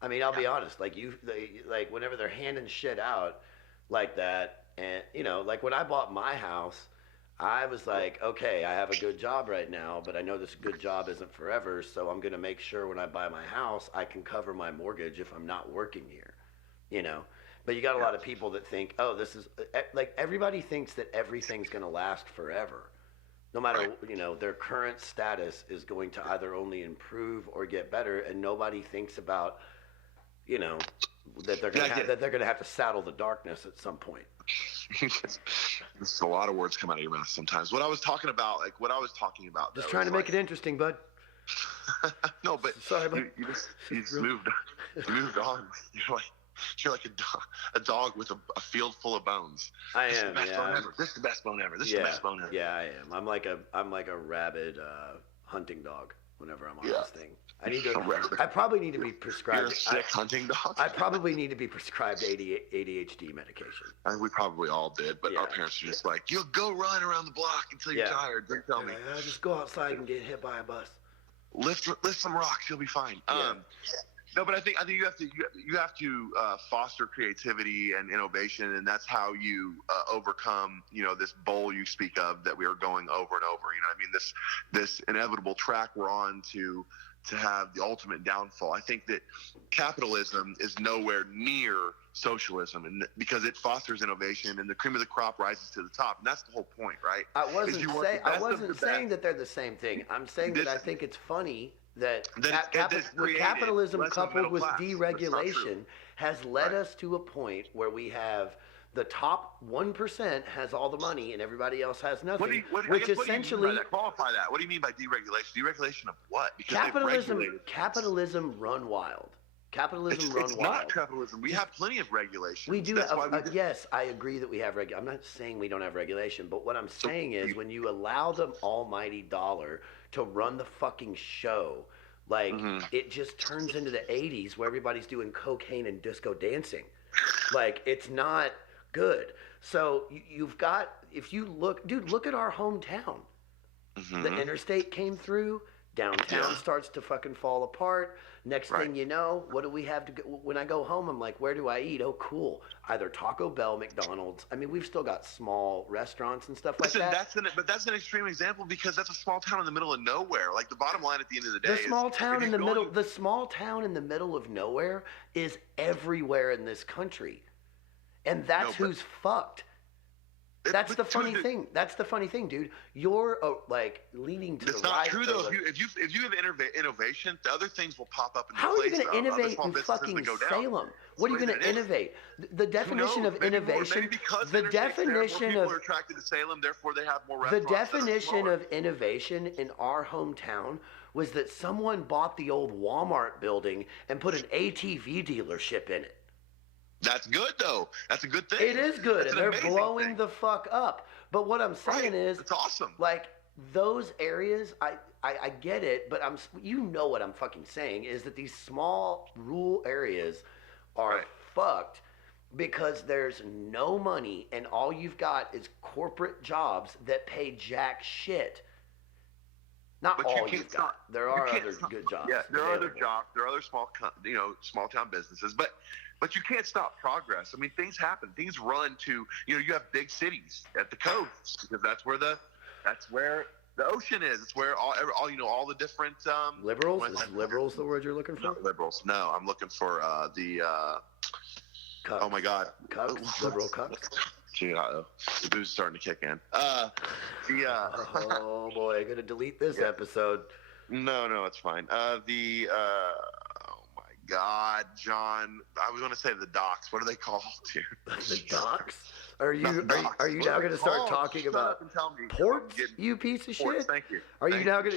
I mean, I'll be honest. Like whenever they're handing shit out like that, and like when I bought my house, I was like, okay, I have a good job right now, but I know this good job isn't forever, so I'm gonna make sure when I buy my house, I can cover my mortgage if I'm not working here. But you got a lot of people that think, oh, this is like everybody thinks that everything's going to last forever. No matter, their current status is going to either only improve or get better. And nobody thinks about, that they're going to have to saddle the darkness at some point. There's a lot of words come out of your mouth sometimes. What I was talking about. Just trying to make it interesting, bud. No, but sorry, bud. You just moved on. You're like a dog with a field full of bones. I am. This is the best bone ever. This is the best bone ever. Yeah, I am. I'm like a rabid hunting dog whenever I'm on this thing. I probably need to be prescribed. You're a sick hunting dog. I probably need to be prescribed ADHD medication. And we probably all did, but our parents are just like, you'll go run around the block until you're tired. Don't tell me. Just go outside and get hit by a bus. Lift some rocks. You'll be fine. No, but I think you have to foster creativity and innovation, and that's how you overcome this bowl you speak of that we are going over and over. This inevitable track we're on to have the ultimate downfall. I think that capitalism is nowhere near socialism, and because it fosters innovation and the cream of the crop rises to the top, and that's the whole point, right? I wasn't saying that they're the same thing. I'm saying that I think it's funny that capitalism coupled with deregulation has led us to a point where we have the top 1% has all the money and everybody else has nothing. Which essentially, what do you mean by that? Qualify that. What do you mean by deregulation? Deregulation of what? Because capitalism run wild. Capitalism run wild. It's not capitalism. We have plenty of regulation. We do. Yes, I agree that we have regulation. I'm not saying we don't have regulation, but what I'm saying is when you allow the almighty dollar to run the fucking show, like it just turns into the 80s where everybody's doing cocaine and disco dancing. Like it's not good. So you've got, if you look, dude, look at our hometown. The interstate came through. Downtown starts to fucking fall apart. Next thing you know, what do we have to go? When I go home, I'm like, where do I eat? Oh, cool. Either Taco Bell, McDonald's. I mean, we've still got small restaurants and stuff like that. But that's an extreme example because that's a small town in the middle of nowhere. Like the bottom line at the end of the day, the small town in the middle of nowhere is everywhere in this country, and that's who's fucked. That's the funny thing. That's the funny thing, dude. You're like leaning to the right. It's not true though. If you have innovation, the other things will pop up in How are you going to innovate in fucking Salem? What are you going to innovate? The definition of innovation. The definition of people are attracted to Salem, therefore they have more restaurants. The definition of innovation in our hometown was that someone bought the old Walmart building and put an ATV dealership in it. That's good, though. That's a good thing. It is good, and they're blowing the fuck up. But what I'm saying is, it's awesome. Like those areas, I get it, but you know what I'm fucking saying is that these small rural areas are fucked because there's no money, and all you've got is corporate jobs that pay jack shit. Not all you've got. There are other good jobs. Yeah, there are other jobs. There are other small town businesses, but you can't stop progress. I mean, things happen. Things run to, you have big cities at the coast because that's where the ocean is. It's where all the different liberals. Is liberals the word you're looking for? Not liberals. No, I'm looking for the. Cucks. Oh my God. Cucks. Liberal cucks. The booze is starting to kick in. Oh boy, I'm gonna delete this episode. No, it's fine. God, John, I was going to say the docks. What are they called, dude? The docks? Are you now going to start talking about ports, you piece of shit? Thank you.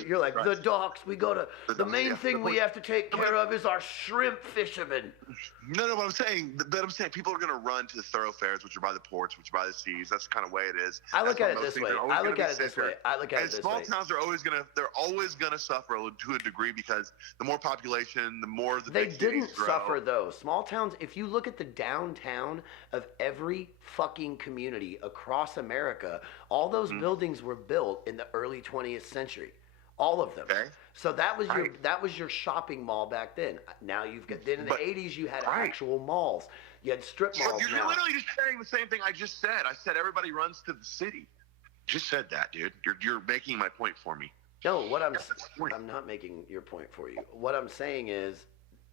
You're like, the docks, we go to, the main thing we have to take care of is our shrimp fishermen. No, what I'm saying people are going to run to the thoroughfares, which are by the ports, which are by the seas. That's the kind of way it is. I look at it this way. Small towns are always going to suffer to a degree because the more population, the more the they didn't suffer though. Small towns, if you look at the downtown of every fucking community across America, all those buildings were built in the early 20th century. All of them. Okay. So that was your shopping mall back then. Now you've got then in the 80s you had actual malls. You had strip malls. You're literally just saying the same thing I just said. I said everybody runs to the city. Just said that, dude. You're making my point for me. No, I'm not making your point for you. What I'm saying is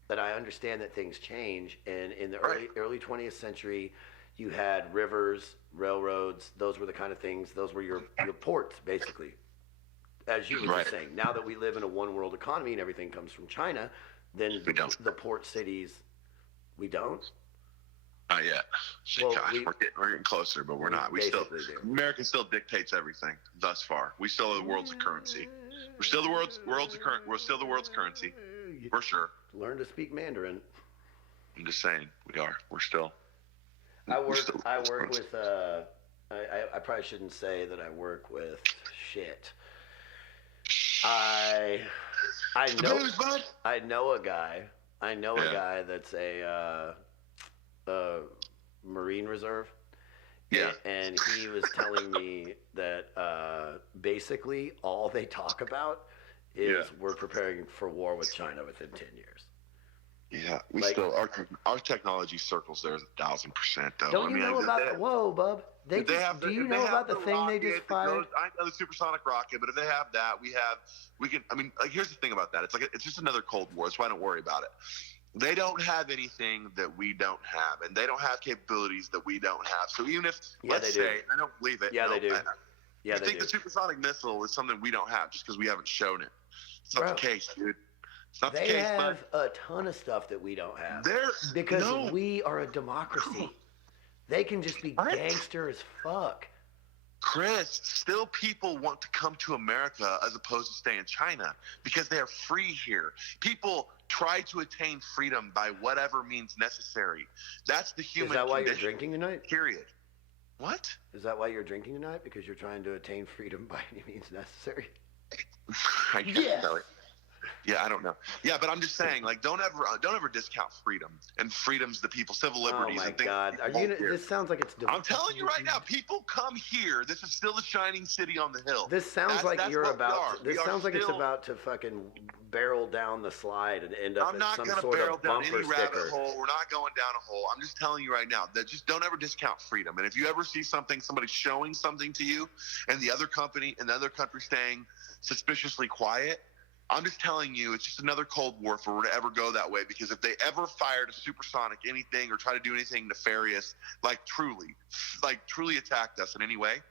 that I understand that things change, and in the early 20th century, you had rivers, railroads. Those were the kind of things. Those were your ports, basically. As you were just saying, now that we live in a one-world economy and everything comes from China, then the port cities, we don't. Not yet. Well, we're getting closer, but we're not. America still dictates everything thus far. We still are the world's currency. We're still the world's currency, for sure. Learn to speak Mandarin. I'm just saying, we are. We're still. I work with. I probably shouldn't say that I work with shit. I know a guy. I know a guy that's a Marine Reserve. Yeah. And he was telling me that basically all they talk about is we're preparing for war with China within 10 years. Yeah, our technology circles there 1,000% though. Don't you know about whoa, bub? Do you know about the thing they just fired? I know the supersonic rocket, but if they have that, we can. I mean, here's the thing about that. It's just another Cold War. That's why I don't worry about it. They don't have anything that we don't have, and they don't have capabilities that we don't have. So even if let's say I don't believe it. Yeah, they do. I think the supersonic missile is something we don't have just because we haven't shown it. It's not the case, dude. It's not the They case, have a ton of stuff that we don't have because no. we are a democracy. They can just be What? gangster as fuck. Chris, still people want to come to America as opposed to stay in China because they are free here. People try to attain freedom by whatever means necessary. That's the human condition. Is that why you're condition, drinking tonight? period. What? Is that why you're drinking tonight? Because you're trying to attain freedom by any means necessary? I can't tell it. Yeah, I don't know. Yeah, but I'm just saying, like, don't ever discount freedom, and freedom's the people, civil liberties. Oh my and things God! Are you? This sounds like it's. I'm telling you right now, people come here. This is still the shining city on the hill. This sounds like you're about. This sounds like still, it's about to fucking barrel down the slide and end up I'm not in going some to sort barrel of down bumper any sticker. rabbit hole. We're not going down a hole. I'm just telling you right now that just don't ever discount freedom. And if you ever see somebody showing something to you, and the other country staying suspiciously quiet, I'm just telling you, it's just another Cold War if we were to ever go that way. Because if they ever fired a supersonic anything or try to do anything nefarious, like truly attacked us in any way,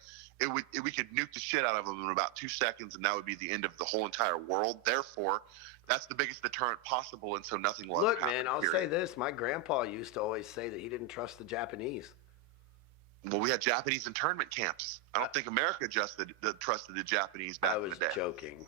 we could nuke the shit out of them in about 2 seconds, and that would be the end of the whole entire world. Therefore, that's the biggest deterrent possible, and so nothing will ever happen. Look, man, I'll say this. My grandpa used to always say that he didn't trust the Japanese. Well, we had Japanese internment camps. I don't think America trusted the Japanese back in the day. I was joking.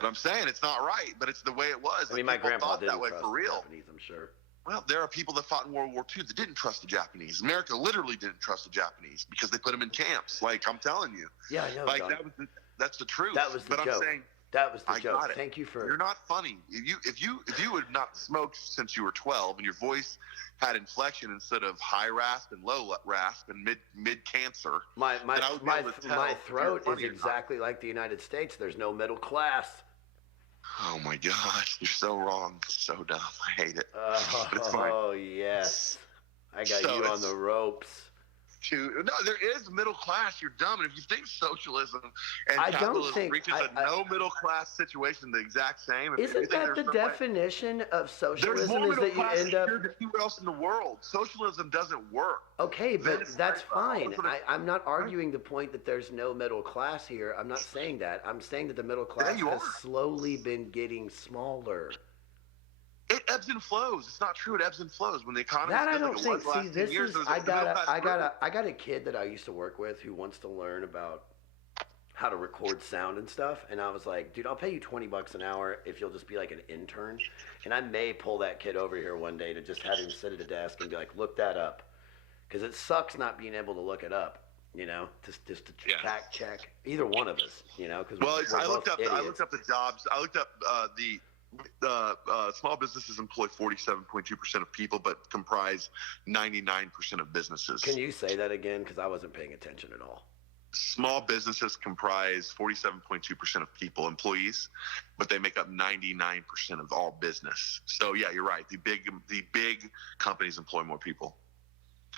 But I'm saying it's not right, but it's the way it was. I mean, my grandpa didn't that way trust for real. the Japanese, I'm sure. Well, there are people that fought in World War II that didn't trust the Japanese. America literally didn't trust the Japanese because they put them in camps. Like, I'm telling you. Yeah, I know. Like, John. that's the truth. That was the but joke. I'm saying, that was the I joke. got it. Thank you for. You're not funny. If you had not smoked since you were 12 and your voice had inflection instead of high rasp and low rasp and mid cancer, my throat is exactly like the United States. There's no middle class. Oh my gosh, you're so wrong, so dumb. I hate it. But it's fine. Oh yes, I got you on the ropes. No, there is middle class. You're dumb. And if you think socialism and capitalism reaches a no middle class situation the exact same, isn't that the definition of socialism? Is that you end up anywhere else in the world? Socialism doesn't work. Okay, but that's fine. I'm not arguing the point that there's no middle class here. I'm not saying that. I'm saying that the middle class has slowly been getting smaller. It ebbs and flows. It's not true. It ebbs and flows when the economy. That I don't think. See, this is. I got a kid that I used to work with who wants to learn about how to record sound and stuff, and I was like, dude, I'll pay you $20 an hour if you'll just be like an intern, and I may pull that kid over here one day to just have him sit at a desk and be like, look that up, because it sucks not being able to look it up. You know, just to fact check either one of us. You know, because I looked up the jobs. I looked up the small businesses employ 47.2% of people, but comprise 99% of businesses. Can you say that again? Because I wasn't paying attention at all. Small businesses comprise 47.2% of people, employees, but they make up 99% of all business. So yeah, you're right. The big companies employ more people,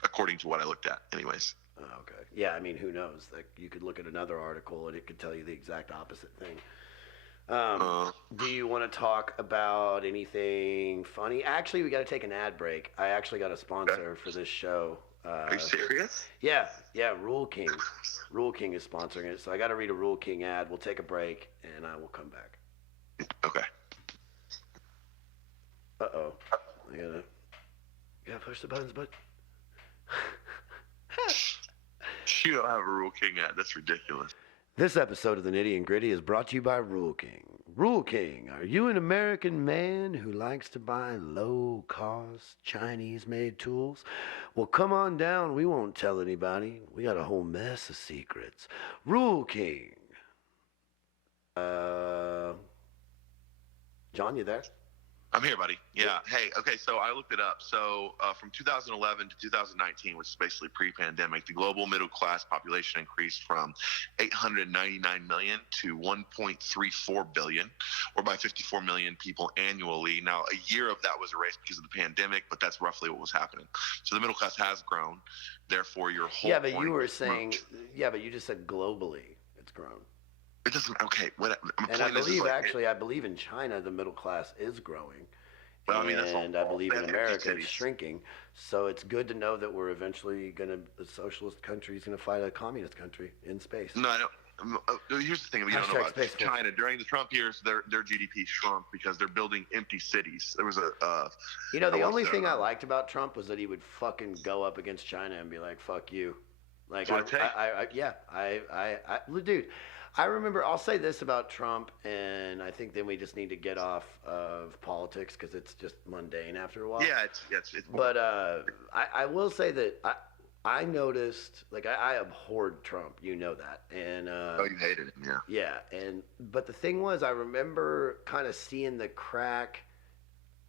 according to what I looked at, anyways. Oh, okay. Yeah, I mean, who knows? Like, you could look at another article and it could tell you the exact opposite thing. Do you want to talk about anything funny? Actually, we got to take an ad break. I actually got a sponsor for this show. Are you serious? Yeah, Rule King. Rule King is sponsoring it, so I got to read a Rule King ad. We'll take a break, and I will come back. Okay. Uh-oh. I gotta push the buttons, but... You don't have a Rule King ad. That's ridiculous. This episode of the Nitty and Gritty is brought to you by Rule King. Rule King, are you an American man who likes to buy low-cost Chinese-made tools? Well, come on down. We won't tell anybody. We got a whole mess of secrets. Rule King. John, you there? I'm here, buddy. Yeah. Hey, okay, so I looked it up. So from 2011 to 2019, which is basically pre-pandemic, the global middle class population increased from 899 million to 1.34 billion, or by 54 million people annually. Now, a year of that was erased because of the pandemic, but that's roughly what was happening. So the middle class has grown. Therefore, your whole but you were saying, but you just said globally it's grown. It doesn't. Okay. And I believe in China the middle class is growing, well, I mean, that's and I believe in America it's shrinking. So it's good to know that we're eventually the socialist country is gonna fight a communist country in space. No, here's the thing you don't know about China. During the Trump years, their GDP shrunk because they're building empty cities. There was the only thing I liked about Trump was that he would fucking go up against China and be like, "Fuck you." Like, dude, I remember. I'll say this about Trump, and I think then we just need to get off of politics because it's just mundane after a while. Yeah, it's. But I will say that I noticed, like, I abhorred Trump. You know that, and you hated him, yeah. Yeah, but the thing was, I remember kind of seeing the crack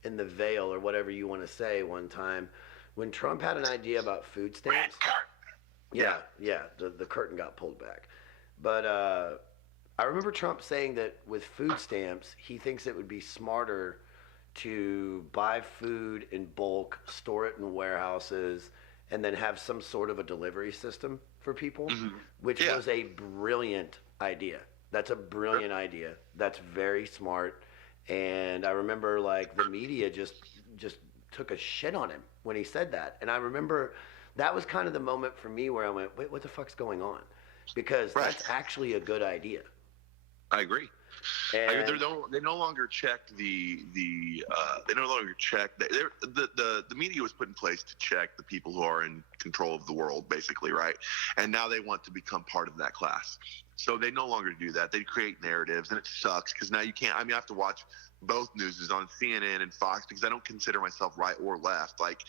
in the veil, or whatever you want to say, one time when Trump had an idea about food stamps. Yeah. The curtain got pulled back. But I remember Trump saying that with food stamps, he thinks it would be smarter to buy food in bulk, store it in warehouses, and then have some sort of a delivery system for people, which was a brilliant idea. That's a brilliant idea. That's very smart. And I remember, like, the media just took a shit on him when he said that. And I remember that was kind of the moment for me where I went, wait, what the fuck's going on? Because that's actually a good idea. I agree. And they no longer check the media was put in place to check the people who are in control of the world, basically, right? And now they want to become part of that class. So they no longer do that. They create narratives, and it sucks because now you can't. I mean, I have to watch both newses on CNN and Fox because I don't consider myself right or left. Like,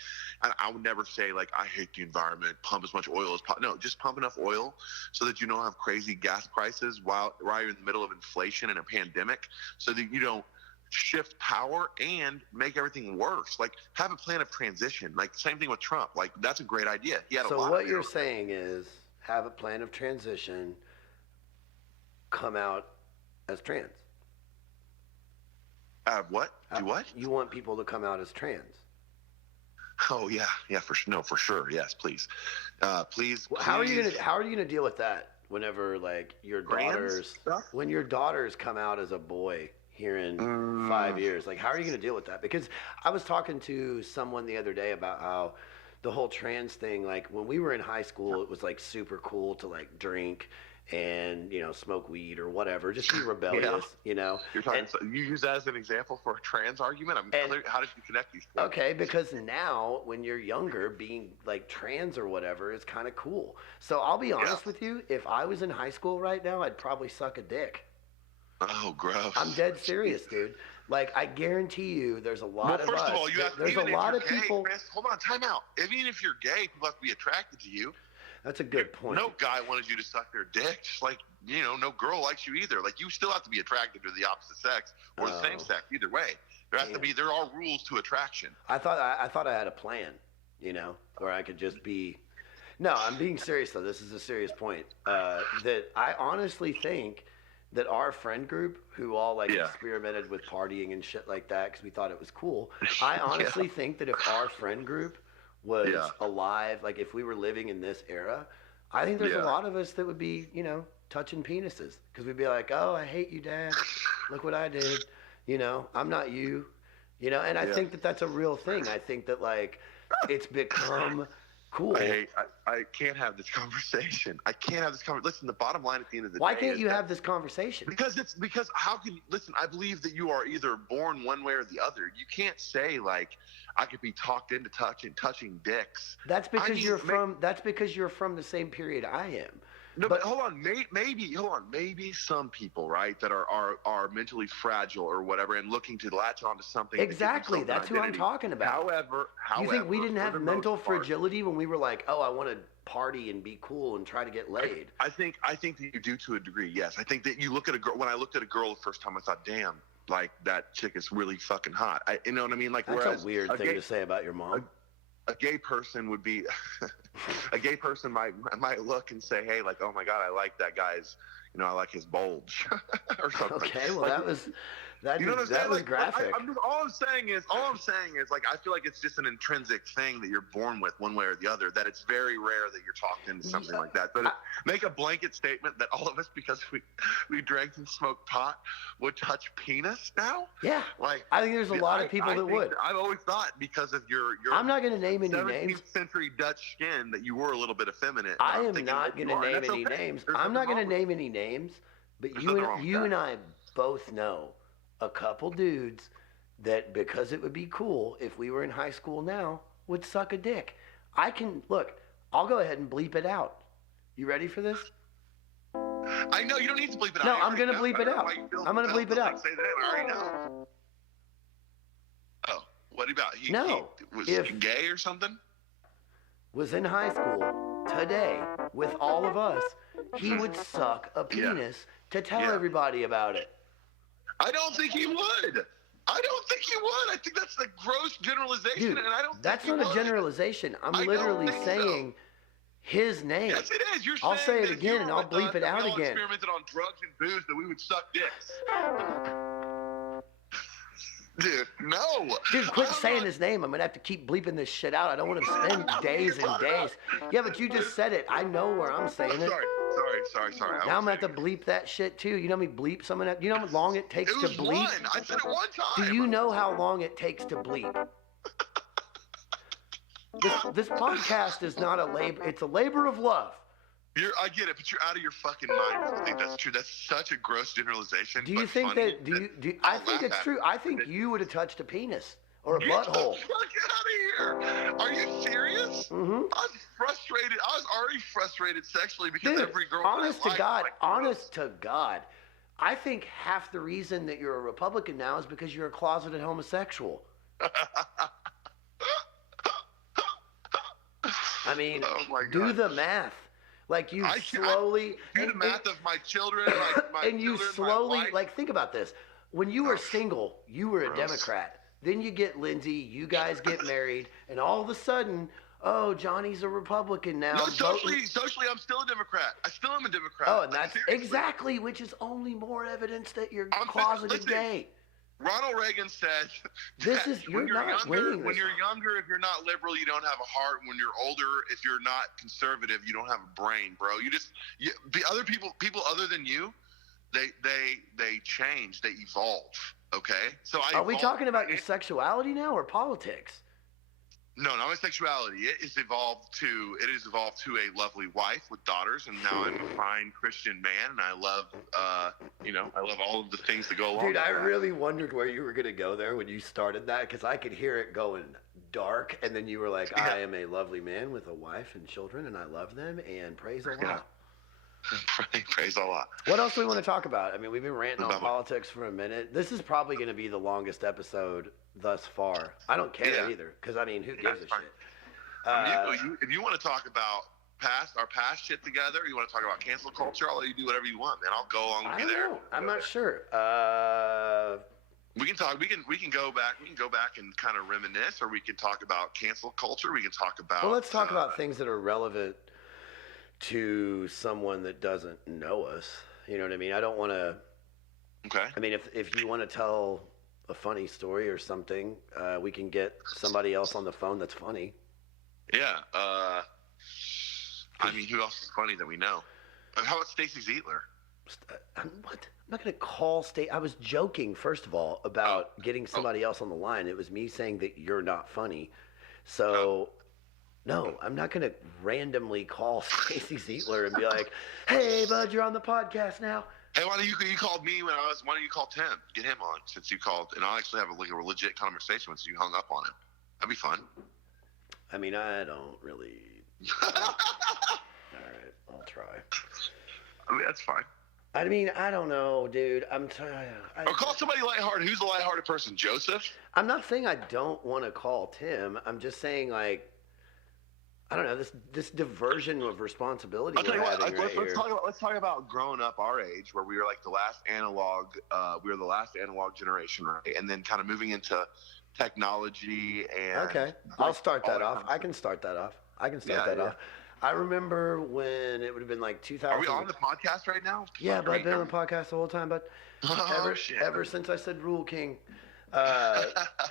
I would never say, like, I hate the environment, pump as much oil as possible. No, just pump enough oil so that you don't have crazy gas prices while you're in the middle of inflation and a pandemic, so that you don't shift power and make everything worse. Like, have a plan of transition. Like, same thing with Trump. Like, that's a great idea. He had a lot. So what you're saying is have a plan of transition, come out as trans. What? Do what? You want people to come out as trans? Oh yeah, for sure. Yes, please. How are you gonna deal with that whenever, like, your daughters come out as a boy here in 5 years? Like, how are you gonna deal with that? Because I was talking to someone the other day about how the whole trans thing, like, when we were in high school, it was like super cool to, like, drink and, smoke weed or whatever, just be rebellious. You're talking. You use that as an example for a trans argument. How did you connect these points? Okay, because now when you're younger, being, like, trans or whatever is kind of cool. So I'll be honest with you. If I was in high school right now, I'd probably suck a dick. Oh, gross. I'm dead serious, dude. Like, I guarantee you, there's a lot of us. First of all, there's a lot of people. Chris, hold on, time out. Even if you're gay, people have to be attracted to you. That's a good point. No guy wanted you to suck their dick. Just like, no girl likes you either. Like, you still have to be attracted to the opposite sex or the same sex. Either way, there are rules to attraction. I thought I had a plan, where I could just be. No, I'm being serious though. This is a serious point. That I honestly think that our friend group, who all experimented with partying and shit like that because we thought it was cool. I honestly think that if our friend group was alive, like, if we were living in this era, I think there's a lot of us that would be, touching penises because we'd be like, oh, I hate you, Dad. Look what I did. I'm not you. And I think that that's a real thing. I think that, like, it's become cool. I can't have this conversation. Listen, the bottom line at the end of the day. Why can't you have this conversation? Because how can you listen? I believe that you are either born one way or the other. You can't say, like, I could be talked into touching dicks. That's because you're from the same period I am. No, but hold on. Maybe some people, right, that are mentally fragile or whatever, and looking to latch onto something. Exactly, that's who I'm talking about. However, you think we didn't have mental fragility when we were like, oh, I want to party and be cool and try to get laid? I think that you do to a degree. Yes, I think that you look at a girl. When I looked at a girl the first time, I thought, damn, like, that chick is really fucking hot. You know what I mean? Like, that's a weird thing to say about your mom. A gay person would be a gay person might look and say, hey, like, oh my God, I like that guy's, I like his bulge or something. Okay, well, That You know what I'm that saying? was Like, graphic. all I'm saying is, like, I feel like it's just an intrinsic thing that you're born with, one way or the other. That it's very rare that you're talked into something like that. But make a blanket statement that all of us, because we drank and smoked pot, would touch penis now. Yeah, like I think there's a lot of people that would. I've always thought because of your I'm not going to name any 17th names. century Dutch skin that you were a little bit effeminate. I am not going to name any names. I'm not going to name any names. But you and I both know a couple dudes that, because it would be cool if we were in high school now, would suck a dick. I'll go ahead and bleep it out. You ready for this? I know you don't need to bleep it out. No, I'm gonna bleep it out. I'm gonna bleep it out. Say that. I already know. Oh, what about? Was he gay or something? Was in high school today with all of us. He would suck a penis to tell everybody about it. I don't think he would. I think that's a gross generalization, Dude, and I don't. That's think not a generalization. I'm literally saying his name. Yes, it is. You're I'll saying say it again, and I'll bleep it out we all again. Experimented on drugs and booze that we would suck dicks. Dude, no. Dude, quit saying his name. I'm going to have to keep bleeping this shit out. I don't want to spend days and days. Yeah, but you just said it. I know where I'm saying it. Sorry. Now I'm going to have to bleep that shit too. You know how many bleeps I'm going to have? You know how long it takes to bleep? I said it one time. Do you know how long it takes to bleep? This podcast is not a labor. It's a labor of love. I get it, but you're out of your fucking mind. I think that's true. That's such a gross generalization. Do you think that? I think it's true. I think you would have touched a penis or a butthole. Get out of here! Are you serious? Mm-hmm. I'm frustrated. I was already frustrated sexually because Dude, every girl. honest to God, I think half the reason that you're a Republican now is because you're a closeted homosexual. I mean, do the math. Like you slowly do the math of my children, and you slowly think about this. When you were single, you were a Democrat. Then you get Lindsay, you guys get married, and all of a sudden, oh, Johnny's a Republican now. No, socially, I'm still a Democrat. I still am a Democrat. Oh, and that's exactly, which is only more evidence that you're closeted gay. Ronald Reagan said, When you're younger, if you're not liberal, you don't have a heart. When you're older, if you're not conservative, you don't have a brain, bro. Other people other than you, they change, they evolve. Okay, so are we talking about your sexuality now or politics? No, not my sexuality. It has evolved to a lovely wife with daughters, and now I'm a fine Christian man, and I love, I love all of the things that go along. Dude, I really wondered where you were gonna go there when you started that, because I could hear it going dark, and then you were like, "I am a lovely man with a wife and children, and I love them, and praise Allah." Yeah. Praise Allah. What else do we want to talk about? I mean, we've been ranting on politics for a minute. This is probably going to be the longest episode thus far. I don't care either, because, I mean, who gives a shit? If you want to talk about our past shit together, you want to talk about cancel culture, I'll let you do whatever you want, man. I'll go along with you there. I'm not sure. We can talk. We can go back. We can go back and kind of reminisce, or we can talk about cancel culture. We can talk about. Well, let's talk about things that are relevant to someone that doesn't know us. You know what I mean? I don't want to. Okay. I mean, if you want to tell a funny story or something, we can get somebody else on the phone that's funny. Yeah. I mean, who else is funny that we know? How about Stacy Zietler? What? I'm not going to call I was joking, first of all, about getting somebody else on the line. It was me saying that you're not funny. So, no, I'm not going to randomly call Stacy Zietler and be like, "Hey, bud, you're on the podcast now." Hey, why don't you called me why don't you call Tim? Get him on since you called, and I'll actually have a legit conversation once you hung up on him. That'd be fun. I mean, I don't really. All right, I'll try. I mean, that's fine. I mean, I don't know, dude. Or call somebody lighthearted. Who's the lighthearted person? Joseph? I'm not saying I don't want to call Tim. I'm just saying, like, I don't know, this diversion of responsibility. I'll tell you what. Let's talk about growing up our age, where we were like the last analog. We were the last analog generation, right? And then kind of moving into technology and. Okay, I'll start that off. I can start that off. I remember when it would have been like 2000. Are we on the podcast right now? Yeah, but I've been on the podcast the whole time. But ever since I said Rule King, I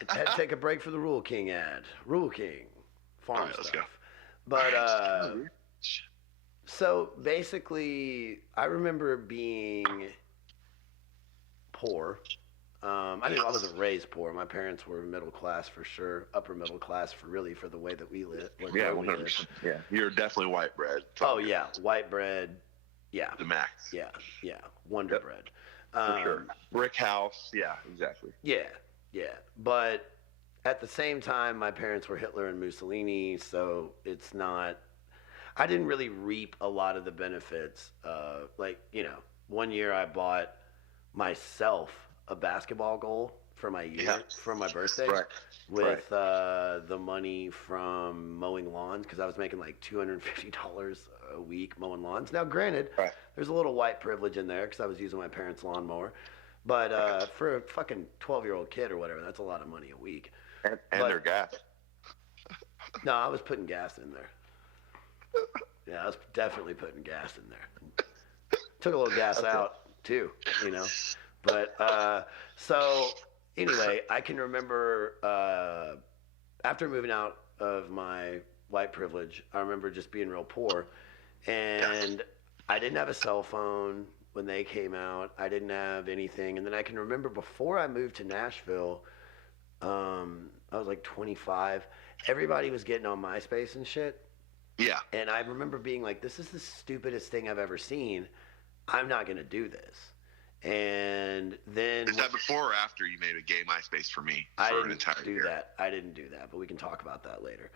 had to take a break for the Rule King ad. Rule King, farm stuff. Let's go. But so basically, I remember being poor. I wasn't raised poor. My parents were middle class for sure, upper middle class for the way that we live. Yeah, 100%. Yeah, you're definitely white bread. Oh yeah, white bread. Yeah. The max. Yeah, Wonder Bread. For sure. Brick house. Yeah, exactly. Yeah. But at the same time, my parents were Hitler and Mussolini, so it's not. I didn't really reap a lot of the benefits. One year I bought myself a basketball goal for my birthday, with the money from mowing lawns, because I was making like $250 a week mowing lawns. Now, granted, there's a little white privilege in there because I was using my parents' lawnmower, but for a fucking 12-year-old kid or whatever, that's a lot of money a week. And their gas. No, I was putting gas in there. Yeah, I was definitely putting gas in there. Took a little gas out too, But so anyway, I can remember after moving out of my white privilege, I remember just being real poor, and I didn't have a cell phone when they came out. I didn't have anything, and then I can remember before I moved to Nashville, I was like 25. Everybody was getting on MySpace and shit. Yeah. And I remember being like, this is the stupidest thing I've ever seen. I'm not going to do this. And then... Is that before or after you made a gay MySpace for me for an entire year? I didn't do that, but we can talk about that later.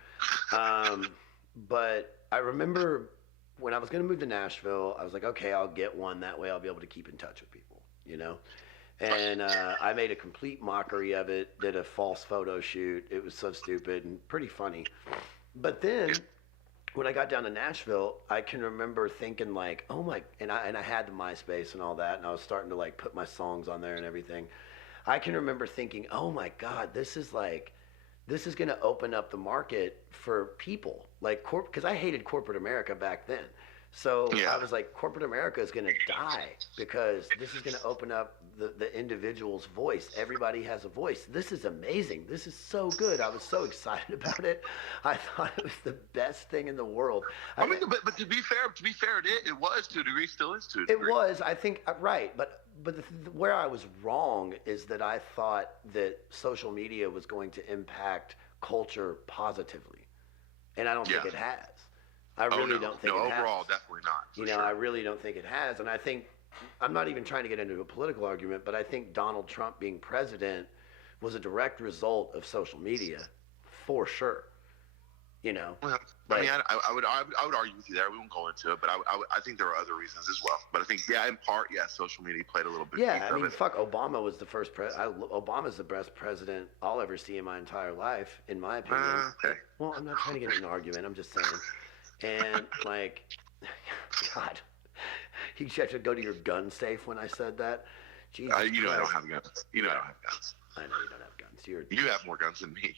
But I remember when I was going to move to Nashville, I was like, okay, I'll get one. That way I'll be able to keep in touch with people, And I made a complete mockery of it, did a false photo shoot. It was so stupid and pretty funny. But then... when I got down to Nashville, I can remember thinking like, oh my, and I had the MySpace and all that, and I was starting to like put my songs on there and everything. I can remember thinking, oh my God, this is going to open up the market for people, like because I hated corporate America back then. So I was like, corporate America is going to die because this is going to open up the individual's voice. Everybody has a voice. This is amazing. This is so good. I was so excited about it. I thought it was the best thing in the world. I mean, but to be fair, it was to a degree, still is to a degree. It was, I think, right. But where I was wrong is that I thought that social media was going to impact culture positively, and I don't think it has. I really don't think it has. Overall, definitely not. I really don't think it has. And I think, I'm not even trying to get into a political argument, but I think Donald Trump being president was a direct result of social media, for sure. Well, I mean, I would argue with you there. We won't go into it, but I think there are other reasons as well. But I think, in part, social media played a little bit. Yeah, I mean, fuck, Obama was the first Obama's the best president I'll ever see in my entire life, in my opinion. Okay. Well, I'm not trying to get into an argument. I'm just saying. And like, God, you have to go to your gun safe when I said that. Jesus I don't have guns. I don't have guns. I know you don't have guns. You have more guns than me.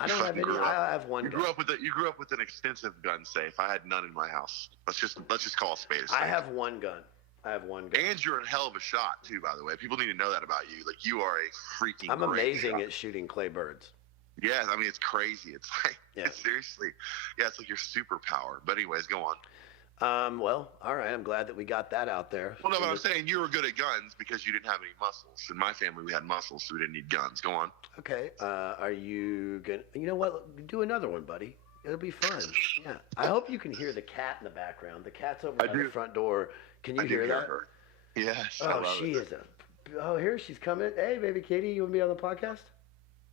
I don't have any. I have one. You grew up with an extensive gun safe. I had none in my house. Let's just call a spade a spade. I have one gun. And you're a hell of a shot too, by the way. People need to know that about you. Like, you are a freaking. I'm amazing at shooting clay birds. Yeah, I mean, it's crazy. It's like, seriously. Yeah, it's like your superpower. But anyways, go on. Well, all right. I'm glad that we got that out there. Well, no, but I'm saying you were good at guns because you didn't have any muscles. In my family, we had muscles, so we didn't need guns. Go on. Okay. Are you going to... You know what? Do another one, buddy. It'll be fun. Yeah. I hope you can hear the cat in the background. The cat's over by the front door. Can you hear that? Her. Yes. Oh, she is a... Oh, here she's coming. Hey, baby kitty. You want to be on the podcast?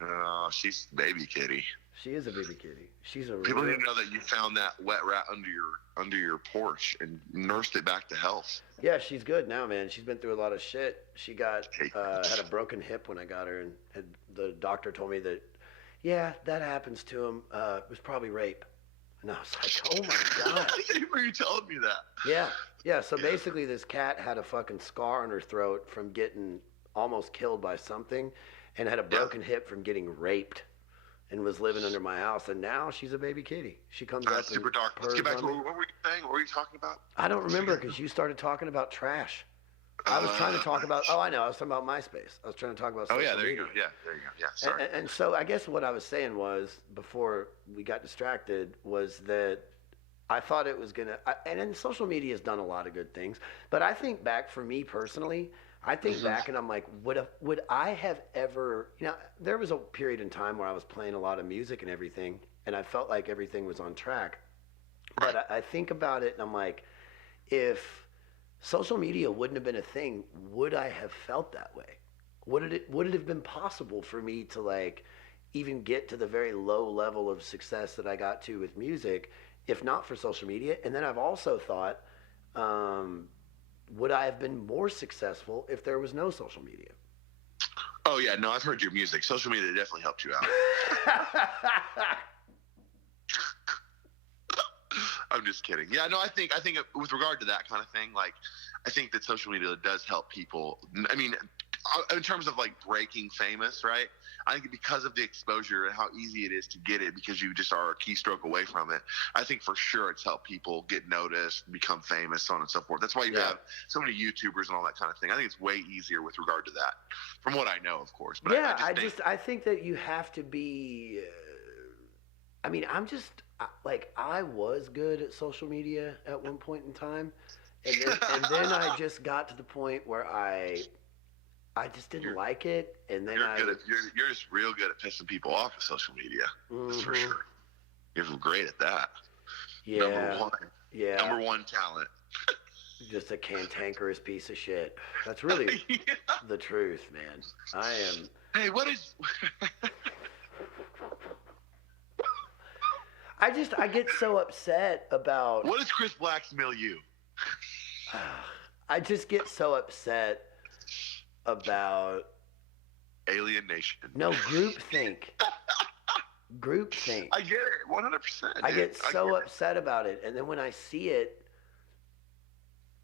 Oh, she's baby kitty. She is a baby kitty. She's a People need to know that you found that wet rat under your porch and nursed it back to health. Yeah, she's good now, man. She's been through a lot of shit. She got had a broken hip when I got her, and the doctor told me that, that happens to him. It was probably rape. And I was like, oh my God. I remember you telling me that. Yeah. So basically, this cat had a fucking scar on her throat from getting almost killed by something, and had a broken hip from getting raped. and was living under my house, and now she's a baby kitty. She comes up. Super dark. Let's get back to what were you saying? What were you talking about? I don't remember because you started talking about trash. I was trying to talk about. Oh, I know. I was talking about MySpace. I was trying to talk about. Social there media. you go. Yeah, there you go. Yeah, sorry. And so I guess what I was saying was before we got distracted was that I thought it was gonna. And then social media has done a lot of good things, but I think back for me personally. I think back and I'm like, would I have ever? There was a period in time where I was playing a lot of music and everything, and I felt like everything was on track. Right. But I think about it and I'm like, if social media wouldn't have been a thing, would I have felt that way? Would it have been possible for me to like even get to the very low level of success that I got to with music if not for social media? And then I've also thought, would I have been more successful if there was no social media? Oh yeah, no, I've heard your music. Social media definitely helped you out. I'm just kidding. Yeah, no, I think with regard to that kind of thing, like, I think that social media does help people. I mean, in terms of like breaking famous, right? I think because of the exposure and how easy it is to get it because you just are a keystroke away from it, I think for sure it's helped people get noticed, become famous, so on and so forth. That's why you have so many YouTubers and all that kind of thing. I think it's way easier with regard to that, from what I know, of course. But yeah, I think that you have to be. I mean, I was good at social media at one point in time, and then I just got to the point where I just didn't like it, and then you're just real good at pissing people off with social media. That's for sure. You're great at that. Yeah. Number one. Yeah. Number one talent. Just a cantankerous piece of shit. That's really the truth, man. I am. Hey, what is? I get so upset about. What is Chris Black's milieu? I just get so upset about alienation. No, groupthink. Groupthink. I get it, 100%. I get so upset about it, and then when I see it,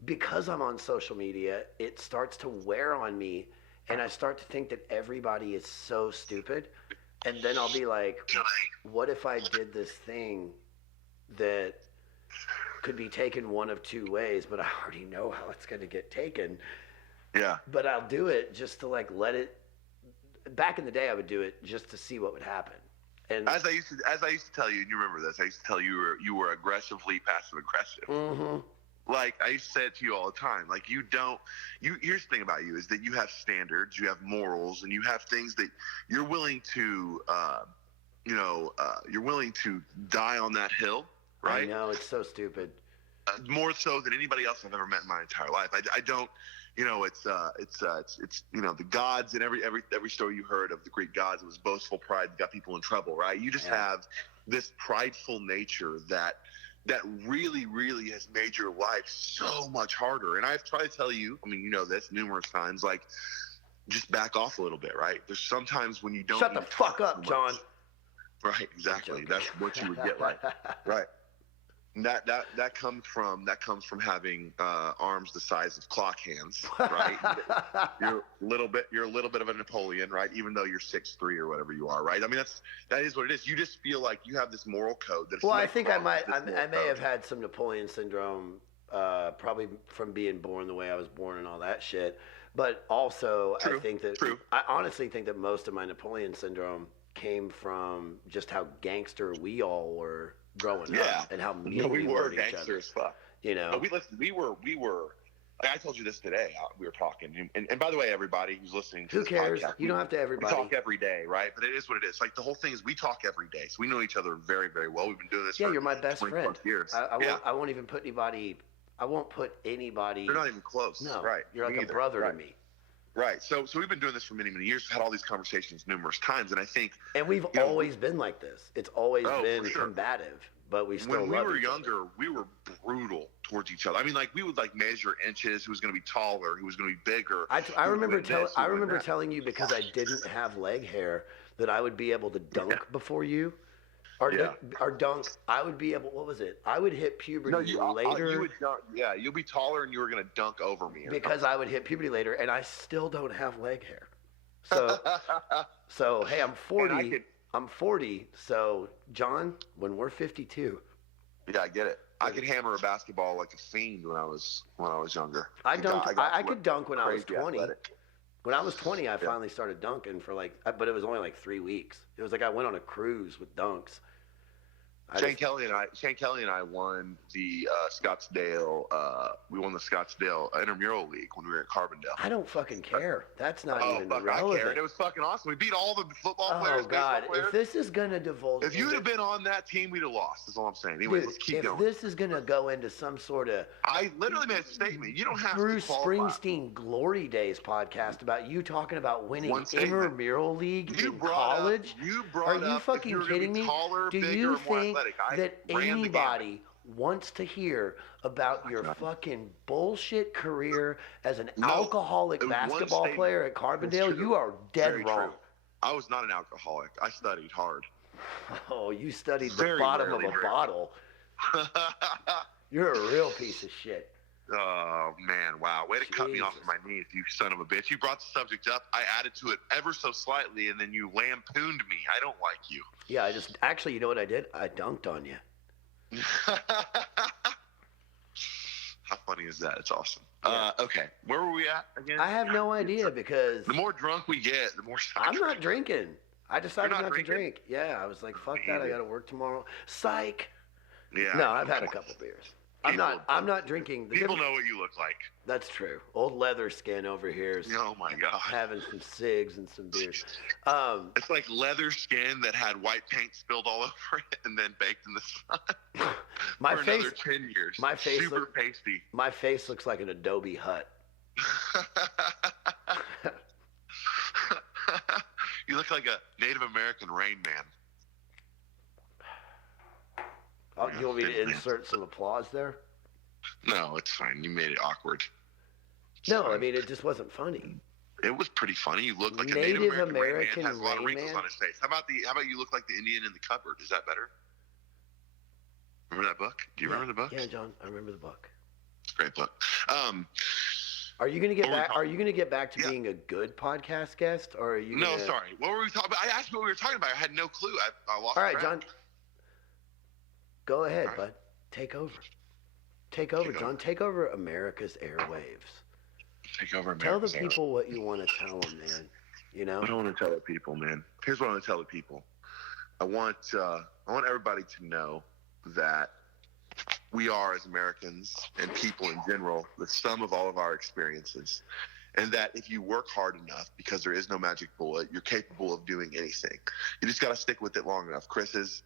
because I'm on social media, it starts to wear on me, and I start to think that everybody is so stupid, and then I'll be like, what if I did this thing that could be taken one of two ways, but I already know how it's going to get taken. Yeah. But I'll do it just to like let it. Back in the day, I would do it just to see what would happen. And as I used to tell you, and you remember this, I used to tell you you were aggressively passive aggressive. Mm-hmm. Like I used to say it to you all the time. Like here's the thing about you is that you have standards, you have morals, and you have things that you're willing to, you're willing to die on that hill. Right? I know, it's so stupid. More so than anybody else I've ever met in my entire life. I don't. It's the gods and every story you heard of the Greek gods, it was boastful pride that got people in trouble, right? You just have this prideful nature that really, really has made your life so much harder. And I've tried to tell you, I mean, you know this numerous times, like just back off a little bit, right? There's sometimes when you don't shut the fuck up, John. Right, exactly. That's what you would get like. Right. And that comes from having arms the size of clock hands, right? You're a little bit of a Napoleon, right? Even though you're 6'3" or whatever you are, right? I mean that is what it is. You just feel like you have this moral code that. Well, I think I may have had some Napoleon syndrome, probably from being born the way I was born and all that shit. But also, I honestly think that most of my Napoleon syndrome came from just how gangster we all were growing up and how mean we were to each other. As fuck. We were. Like I told you this today. We were talking, and by the way, everybody who's listening to who cares? Podcast, you don't have to. Everybody. We talk every day, right? But it is what it is. Like the whole thing is, we talk every day, so we know each other very, very well. We've been doing this. Yeah, you're my best friend. Years. I won't even put anybody. I won't put anybody. You're not even close. No, right? You're like a brother to me. Right. So we've been doing this for many, many years. We've had all these conversations numerous times, and I think. And we've always been like this. It's always been combative, but we still. When we were younger, we were brutal towards each other. I mean, like we would like measure inches. Who was going to be taller? Who was going to be bigger? I remember telling you because I didn't have leg hair that I would be able to dunk before you. Or dunk. I would be able. What was it? I would hit puberty later. You would dunk, you'll be taller, and you were going to dunk over me. Because I would hit puberty later, and I still don't have leg hair. So hey, I'm 40. I'm 40, so John, when we're 52. Yeah, I get it. I could hammer a basketball like a fiend when I was younger. I could dunk when I was 20. Athletic. When I was 20, I finally started dunking for but it was only like 3 weeks. It was like I went on a cruise with dunks. Shane Kelly and I won the Scottsdale. We won the Scottsdale Intramural League when we were at Carbondale. I don't fucking care. That's not even fuck, relevant. I care. It was fucking awesome. We beat all the football players. Oh God! Baseball players. If this is gonna divulge, if you'd have been on that team, we'd have lost. That's all I'm saying. Anyway, let's keep going. If this is gonna go into some sort of, I literally made a statement. You don't have Bruce to qualify. Springsteen Glory Days podcast about you talking about winning intramural league in college. Are you fucking kidding me? Do you think that anybody wants to hear about your fucking bullshit career as an alcoholic basketball player at Carbondale? You are dead wrong. True. I was not an alcoholic. I studied hard. Oh, you studied the bottom of a bottle. You're a real piece of shit. Oh, man. Wow. Way to cut me off of my knees, you son of a bitch. You brought the subject up. I added to it ever so slightly, and then you lampooned me. I don't like you. Yeah, actually, you know what I did? I dunked on you. How funny is that? It's awesome. Yeah. Okay, where were we at again? I have no idea because the more drunk we get, the more I'm not drinking. I decided not to drink. Yeah, I was like, fuck that. I got to work tomorrow. Psych. Yeah. No, I've had a couple beers. I'm not drinking. People know what you look like. That's true. Old leather skin over here is oh my God. Having some cigs and some beers. It's like leather skin that had white paint spilled all over it and then baked in the sun. My for face, another 10 years. My face super pasty. My face looks like an adobe hut. You look like a Native American Rain Man. You want me to insert some applause there? No, it's fine. You made it awkward. No, I mean, it just wasn't funny. It was pretty funny. You look like a Native American Rain Man. Has a lot of Rain wrinkles Man? on his face. How about you look like the Indian in the cupboard? Is that better? Remember that book? Do you remember the book? Yeah, John, I remember the book. It's a great book. Are you gonna get back? Are you gonna get back to being a good podcast guest, or are you? No, sorry. What were we talking about? I asked you what we were talking about. I had no clue. I lost. All right, John. Go ahead, bud. Take over. Take over, John. Take over America's airwaves. Take over America's Tell the people what you want to tell them, man. You know? What do I want to tell the people, man? Here's what I want to tell the people. I want everybody to know that we are, as Americans and people in general, the sum of all of our experiences. And that if you work hard enough, because there is no magic bullet, you're capable of doing anything. You just got to stick with it long enough. Chris is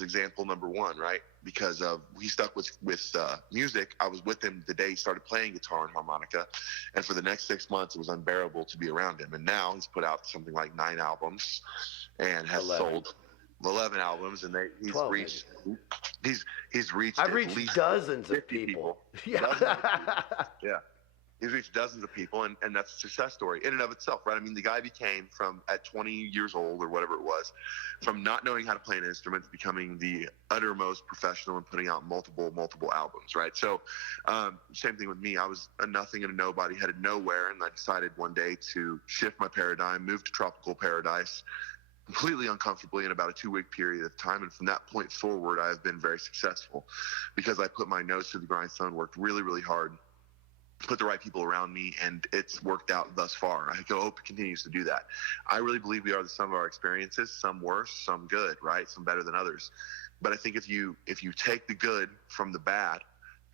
example number one, right? Because he stuck with music. I was with him the day he started playing guitar and harmonica, and for the next 6 months, it was unbearable to be around him. And now he's put out something like 9 albums, and has sold 11 albums, and he's reached. I've reached dozens of people. Yeah. Yeah. He's reached dozens of people, and that's a success story in and of itself, right? I mean, the guy became at 20 years old or whatever it was, from not knowing how to play an instrument to becoming the uttermost professional and putting out multiple albums, right? So same thing with me. I was a nothing and a nobody, headed nowhere, and I decided one day to shift my paradigm, move to tropical paradise, completely uncomfortably in about a 2-week period of time. And from that point forward, I have been very successful because I put my nose to the grindstone, worked really, really hard, put the right people around me, and it's worked out thus far. I hope it continues to do that. I really believe we are the sum of our experiences, some worse, some good, right? Some better than others. But I think if you take the good from the bad,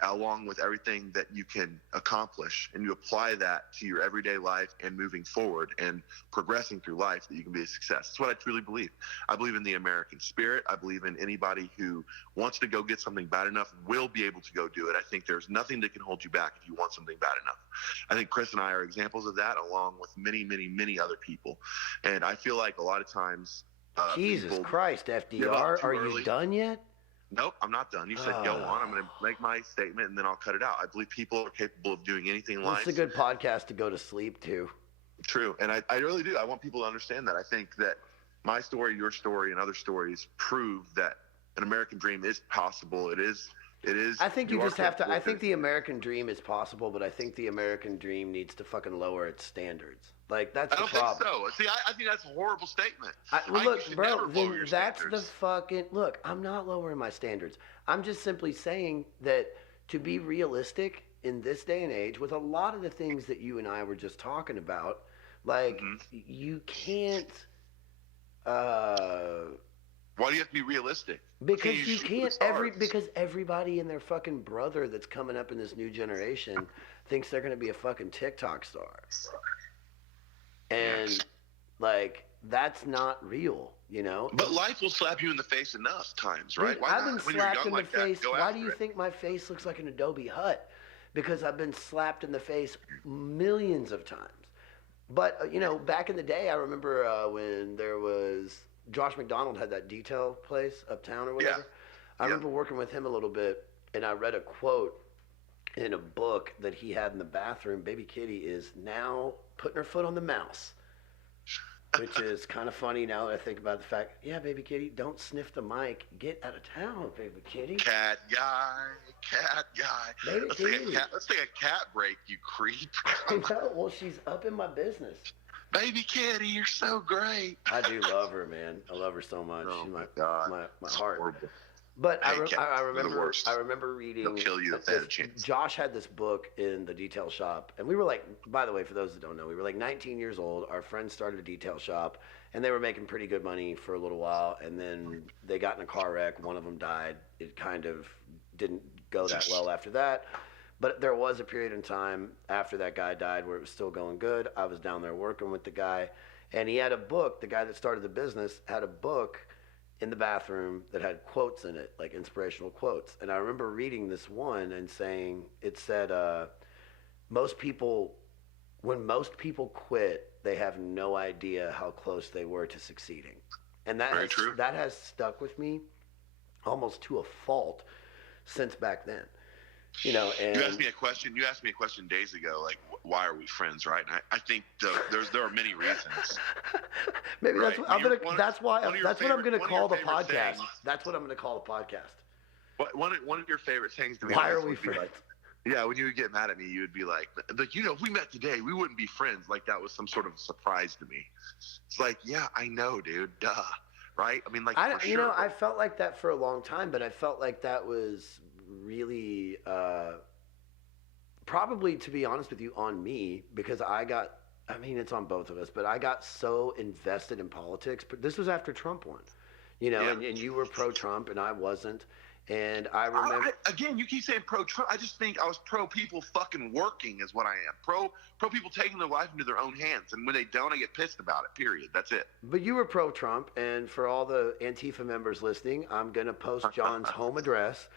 along with everything that you can accomplish, and you apply that to your everyday life and moving forward and progressing through life, that you can be a success. That's what I truly believe. I believe in the American spirit. I believe in anybody who wants to go get something bad enough will be able to go do it. I think there's nothing that can hold you back if you want something bad enough. I think Chris and I are examples of that, along with many, many, many other people. And I feel like a lot of times Jesus Christ, FDR, are you done yet? Nope, I'm not done. You said go on. I'm going to make my statement, and then I'll cut it out. I believe people are capable of doing anything in life. It's a good podcast to go to sleep to. True, and I really do. I want people to understand that. I think that my story, your story, and other stories prove that an American dream is possible. It is It is. I think you just have to. I think the American dream is possible, but I think the American dream needs to fucking lower its standards. Like that's the problem. I don't think so. See, I think that's a horrible statement. Look, bro, then that's the fucking look. I'm not lowering my standards. I'm just simply saying that to be realistic in this day and age, with a lot of the things that you and I were just talking about, like you can't. Why do you have to be realistic? Because you can't because everybody and their fucking brother that's coming up in this new generation thinks they're gonna be a fucking TikTok star. And like that's not real, you know. But life will slap you in the face enough times, right? Dude, I've been slapped in the face. Why do you think my face looks like an Adobe hut? Because I've been slapped in the face millions of times. But you know, back in the day, I remember when there was Josh McDonald had that detail place uptown or whatever. I remember working with him a little bit, and I read a quote in a book that he had in the bathroom. Baby Kitty is now putting her foot on the mouse, which is kind of funny now that I think about the fact, yeah, Baby Kitty, don't sniff the mic. Get out of town, Baby Kitty. Cat guy. Baby Kitty. Let's take a cat break, you creep. I know. Well, she's up in my business. Baby Kitty, you're so great. I do love her, man. I love her so much. Oh She's my God. my heart. Horrible. But I remember reading. They'll kill you if they had a chance. Josh had this book in the detail shop, and we were like, by the way, for those that don't know, we were like 19 years old. Our friends started a detail shop, and they were making pretty good money for a little while, and then they got in a car wreck. One of them died. It kind of didn't go that well after that. But there was a period in time after that guy died where it was still going good. I was down there working with the guy, and he had a book. The guy that started the business had a book in the bathroom that had quotes in it, like inspirational quotes. And I remember reading this one and saying, it said, when most people quit, they have no idea how close they were to succeeding. And that has stuck with me almost to a fault since back then. You know, and you asked me a question days ago, like, why are we friends, right? And I think there are many reasons. Maybe right? That's what I'm gonna call the podcast. That's what I'm gonna call the podcast. One of your favorite things to me. Why are we friends? Yeah, when you would get mad at me, you would be like, you know, if we met today, we wouldn't be friends. Like that was some sort of surprise to me. It's like, yeah, I know, dude. Duh. Right? I mean, like, you know, I felt like that for a long time, but I felt like that was really probably, to be honest with you, on me, because it's on both of us, but I got so invested in politics. But this was after Trump won, you know, and you were pro-Trump and I wasn't. And I remember again, you keep saying pro-Trump. I just think I was pro people fucking working is what I am. Pro people taking their life into their own hands, and when they don't, I get pissed about it. Period. That's it. But you were pro-Trump, and for all the Antifa members listening, I'm gonna post John's home address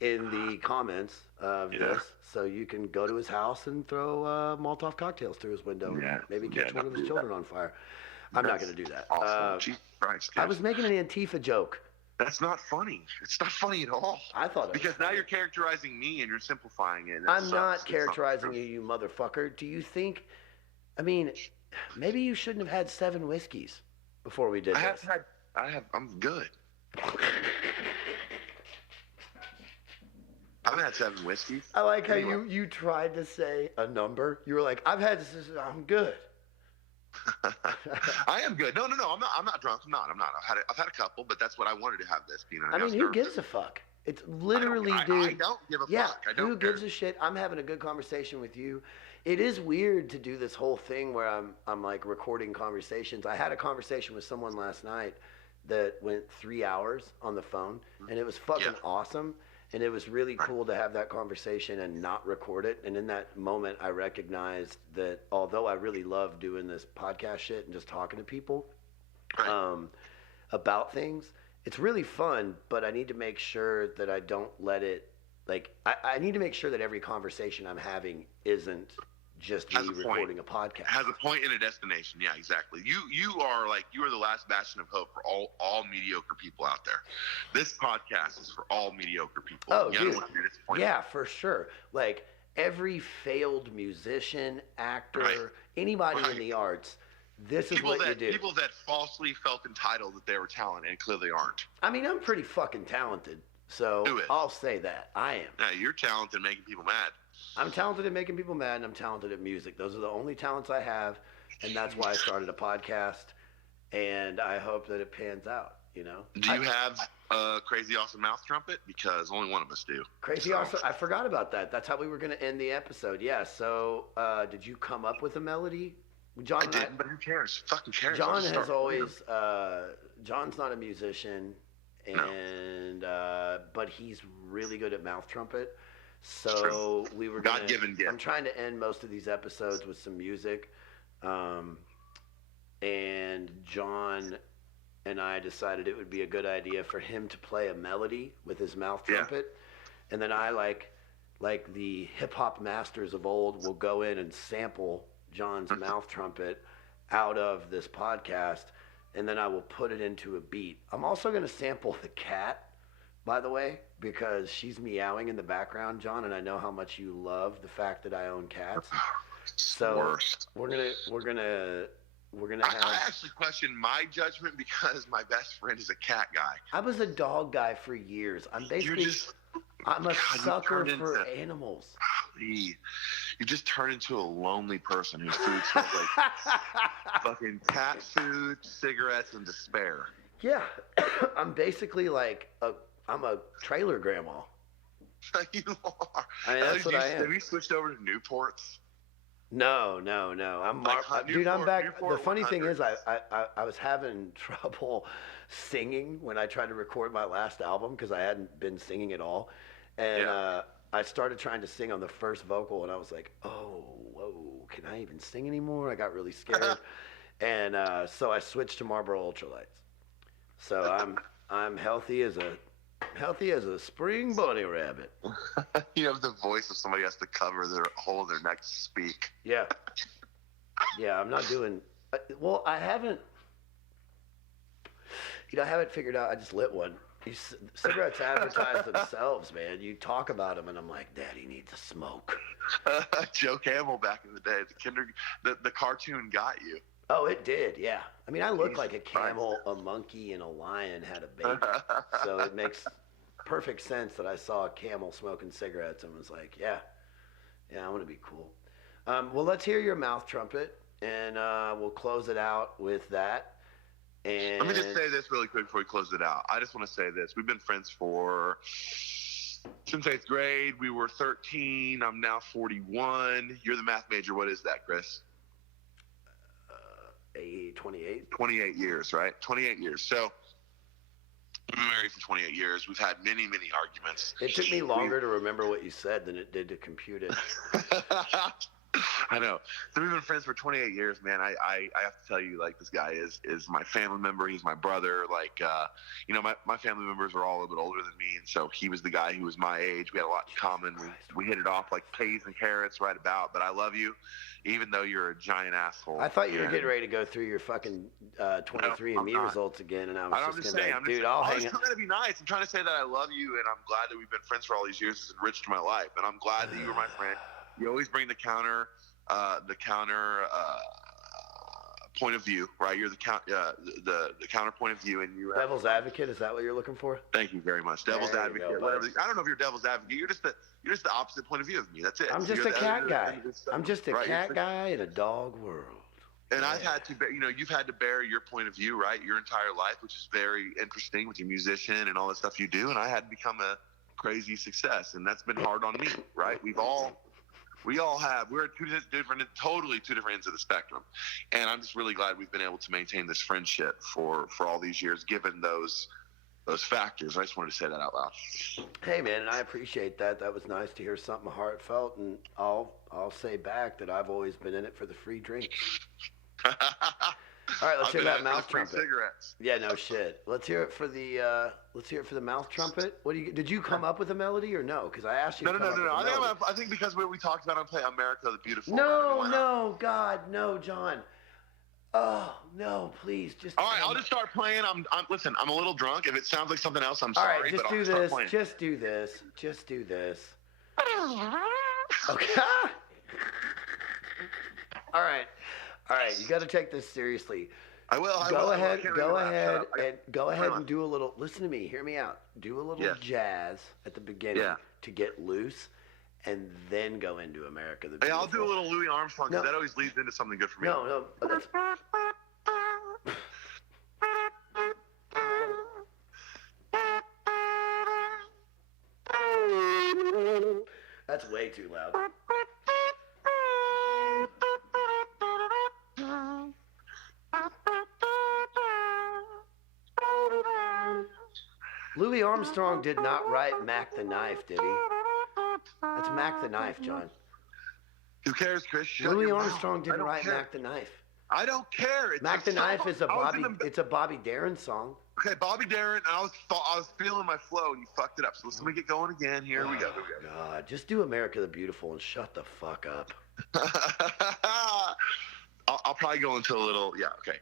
in the comments of this, so you can go to his house and throw Molotov cocktails through his window, and maybe catch one of his children on fire. I'm not gonna do that. Awesome. Jesus Christ, I was making an Antifa joke. That's not funny. It's not funny at all. I thought it was because funny. Now you're characterizing me and you're simplifying it. I'm not characterizing you, you motherfucker. Do you think? I mean, maybe you shouldn't have had 7 whiskeys before we did this. I'm good. I've had 7 whiskeys. I like how you tried to say a number. You were like, I'm good. I am good. No. I'm not drunk. I'm not. I've had a couple, but that's what I wanted to have this. You know. I mean, who gives a fuck? It's literally, dude. I don't give a fuck. Who gives a shit? I'm having a good conversation with you. It is weird to do this whole thing where I'm like recording conversations. I had a conversation with someone last night that went 3 hours on the phone, and it was fucking awesome. And it was really cool to have that conversation and not record it. And in that moment, I recognized that although I really love doing this podcast shit and just talking to people about things, it's really fun, but I need to make sure that I don't let it, I need to make sure that every conversation I'm having isn't just me recording a podcast. Has a point and a destination. Yeah, exactly. You are the last bastion of hope for all mediocre people out there. This podcast is for all mediocre people. Oh, dude. Yeah, for sure. Like every failed musician, actor, anybody in the arts, this is what you do. People that falsely felt entitled that they were talented and clearly aren't. I mean, I'm pretty fucking talented. So Do it. I'll say that. I am. Yeah, you're talented at making people mad. I'm talented at making people mad, and I'm talented at music. Those are the only talents I have, and that's why I started a podcast, and I hope that it pans out, you know? Do you have a crazy awesome mouth trumpet? Because only one of us do. Crazy awesome. I forgot about that. That's how we were going to end the episode. Yeah, so did you come up with a melody? John I didn't, but who cares? Fucking cares. John has always, John's not a musician, and but he's really good at mouth trumpet. So we were gonna, God-given gift. I'm trying to end most of these episodes with some music, and John and I decided it would be a good idea for him to play a melody with his mouth trumpet, and then I like the hip hop masters of old will go in and sample John's mouth trumpet out of this podcast, and then I will put it into a beat. I'm also going to sample the cat, by the way, because she's meowing in the background, John, and I know how much you love the fact that I own cats. So we're gonna have. I actually question my judgment because my best friend is a cat guy. I was a dog guy for years. I'm a sucker for animals. You just turn into a lonely person whose food smells like fucking cat food, cigarettes, and despair. Yeah, I'm basically like I'm a trailer grandma. You are. I mean, that's what I am. Have you switched over to Newports? No. I'm back. The funny thing is, I was having trouble singing when I tried to record my last album because I hadn't been singing at all, and I started trying to sing on the first vocal, and I was like, oh, whoa, can I even sing anymore? I got really scared, and so I switched to Marlboro Ultralights. So I'm healthy as a spring bunny rabbit. You have the voice of somebody who has to cover their whole of their neck to speak. Yeah. I'm not doing. Well, I haven't figured out. I just lit one. Cigarettes advertise themselves, man. You talk about them, and I'm like, Daddy needs a smoke. Joe Camel back in the day, the cartoon got you. Oh, it did, yeah. I mean, I look like a camel, a monkey, and a lion had a baby. So it makes perfect sense that I saw a camel smoking cigarettes and was like, yeah, I want to be cool. Well, let's hear your mouth trumpet, and we'll close it out with that. And let me just say this really quick before we close it out. I just want to say this. We've been friends since 8th grade. We were 13. I'm now 41. You're the math major. What is that, Chris? 28. 28 years, right? 28 years. So we've been married for 28 years. We've had many, many arguments. It took me longer to remember what you said than it did to compute it. I know. So we've been friends for 28 years, man. I have to tell you, like, this guy is my family member. He's my brother. Like, my family members are all a bit older than me, and so he was the guy who was my age. We had a lot in common. We hit it off like peas and carrots right about. But I love you, even though you're a giant asshole. I thought you were getting ready to go through your fucking 23andMe results again, and I was just going to be like, dude, I'll hang it. I'm trying to be nice. I'm trying to say that I love you, and I'm glad that we've been friends for all these years. It's enriched my life, and I'm glad that you were my friend. You always bring the counter point of view, right? You're the counter point of view, and you devil's advocate. Is that what you're looking for? Thank you very much. Devil's advocate. Whatever. I don't know if you're devil's advocate. You're just the opposite point of view of me. That's it. I'm just a cat guy. I'm just a cat guy in a dog world. And I've had to, you've had to bear your point of view, right? Your entire life, which is very interesting with your musician and all the stuff you do. And I had to become a crazy success, and that's been hard on me, right? We're totally two different ends of the spectrum. And I'm just really glad we've been able to maintain this friendship for all these years, given those factors. I just wanted to say that out loud. Hey, man, and I appreciate that. That was nice to hear something heartfelt, and I'll say back that I've always been in it for the free drink. All right, let's hear that mouth trumpet. Cigarettes. Yeah, no shit. Let's hear it for the mouth trumpet. Did you come up with a melody or no? Because I asked you. No. I think because we talked about playing America the Beautiful. No, God, no, John. Oh no, please, just. All right, I'll just start playing. Listen. I'm a little drunk. If it sounds like something else, I'm sorry. All right, just do this. Just do this. Okay. All right. You got to take this seriously. I will. Go I will. I ahead. can't Go really laugh. Shut ahead up. and go ahead and do a little. Listen to me. Hear me out. Do a little Yes. jazz at the beginning Yeah. to get loose, and then go into America the Hey, Beautiful. I'll do a little Louis Armstrong because No. that always leads into something good for me. No, that's, that's way too loud. Louis Armstrong did not write Mac the Knife, did he? That's Mac the Knife, John. Who cares, Chris? Shut Louis your Armstrong mouth. I didn't don't write care. Mac the Knife. I don't care. It's Mac the Knife is a I was Bobby. in the- It's a Bobby Darin song. Okay, Bobby Darin. I was feeling my flow, and you fucked it up. So let me get going again. Here we go. God, just do America the Beautiful and shut the fuck up. I'll probably go into a little. Yeah. Okay.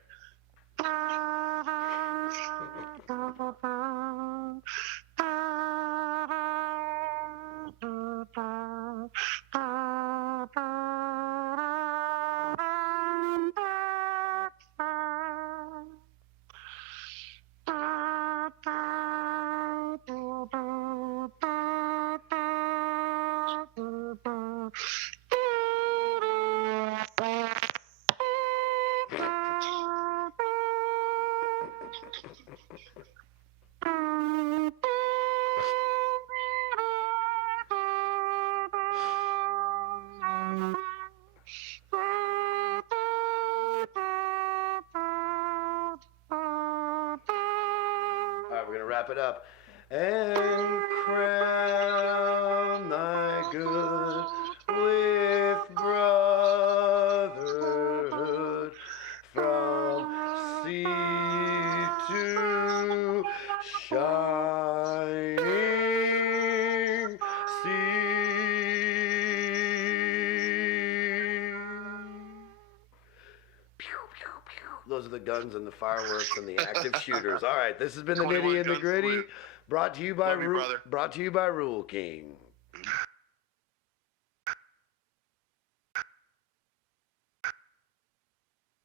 All right, we're gonna wrap it up. And crown thy good with brotherhood from sea to shining sea. Those are the guns and the fireworks and the active shooters. All right, this has been the 21 Nitty and the guns Gritty, salute. brought to you by Love you, brother. brought to you by Rule King.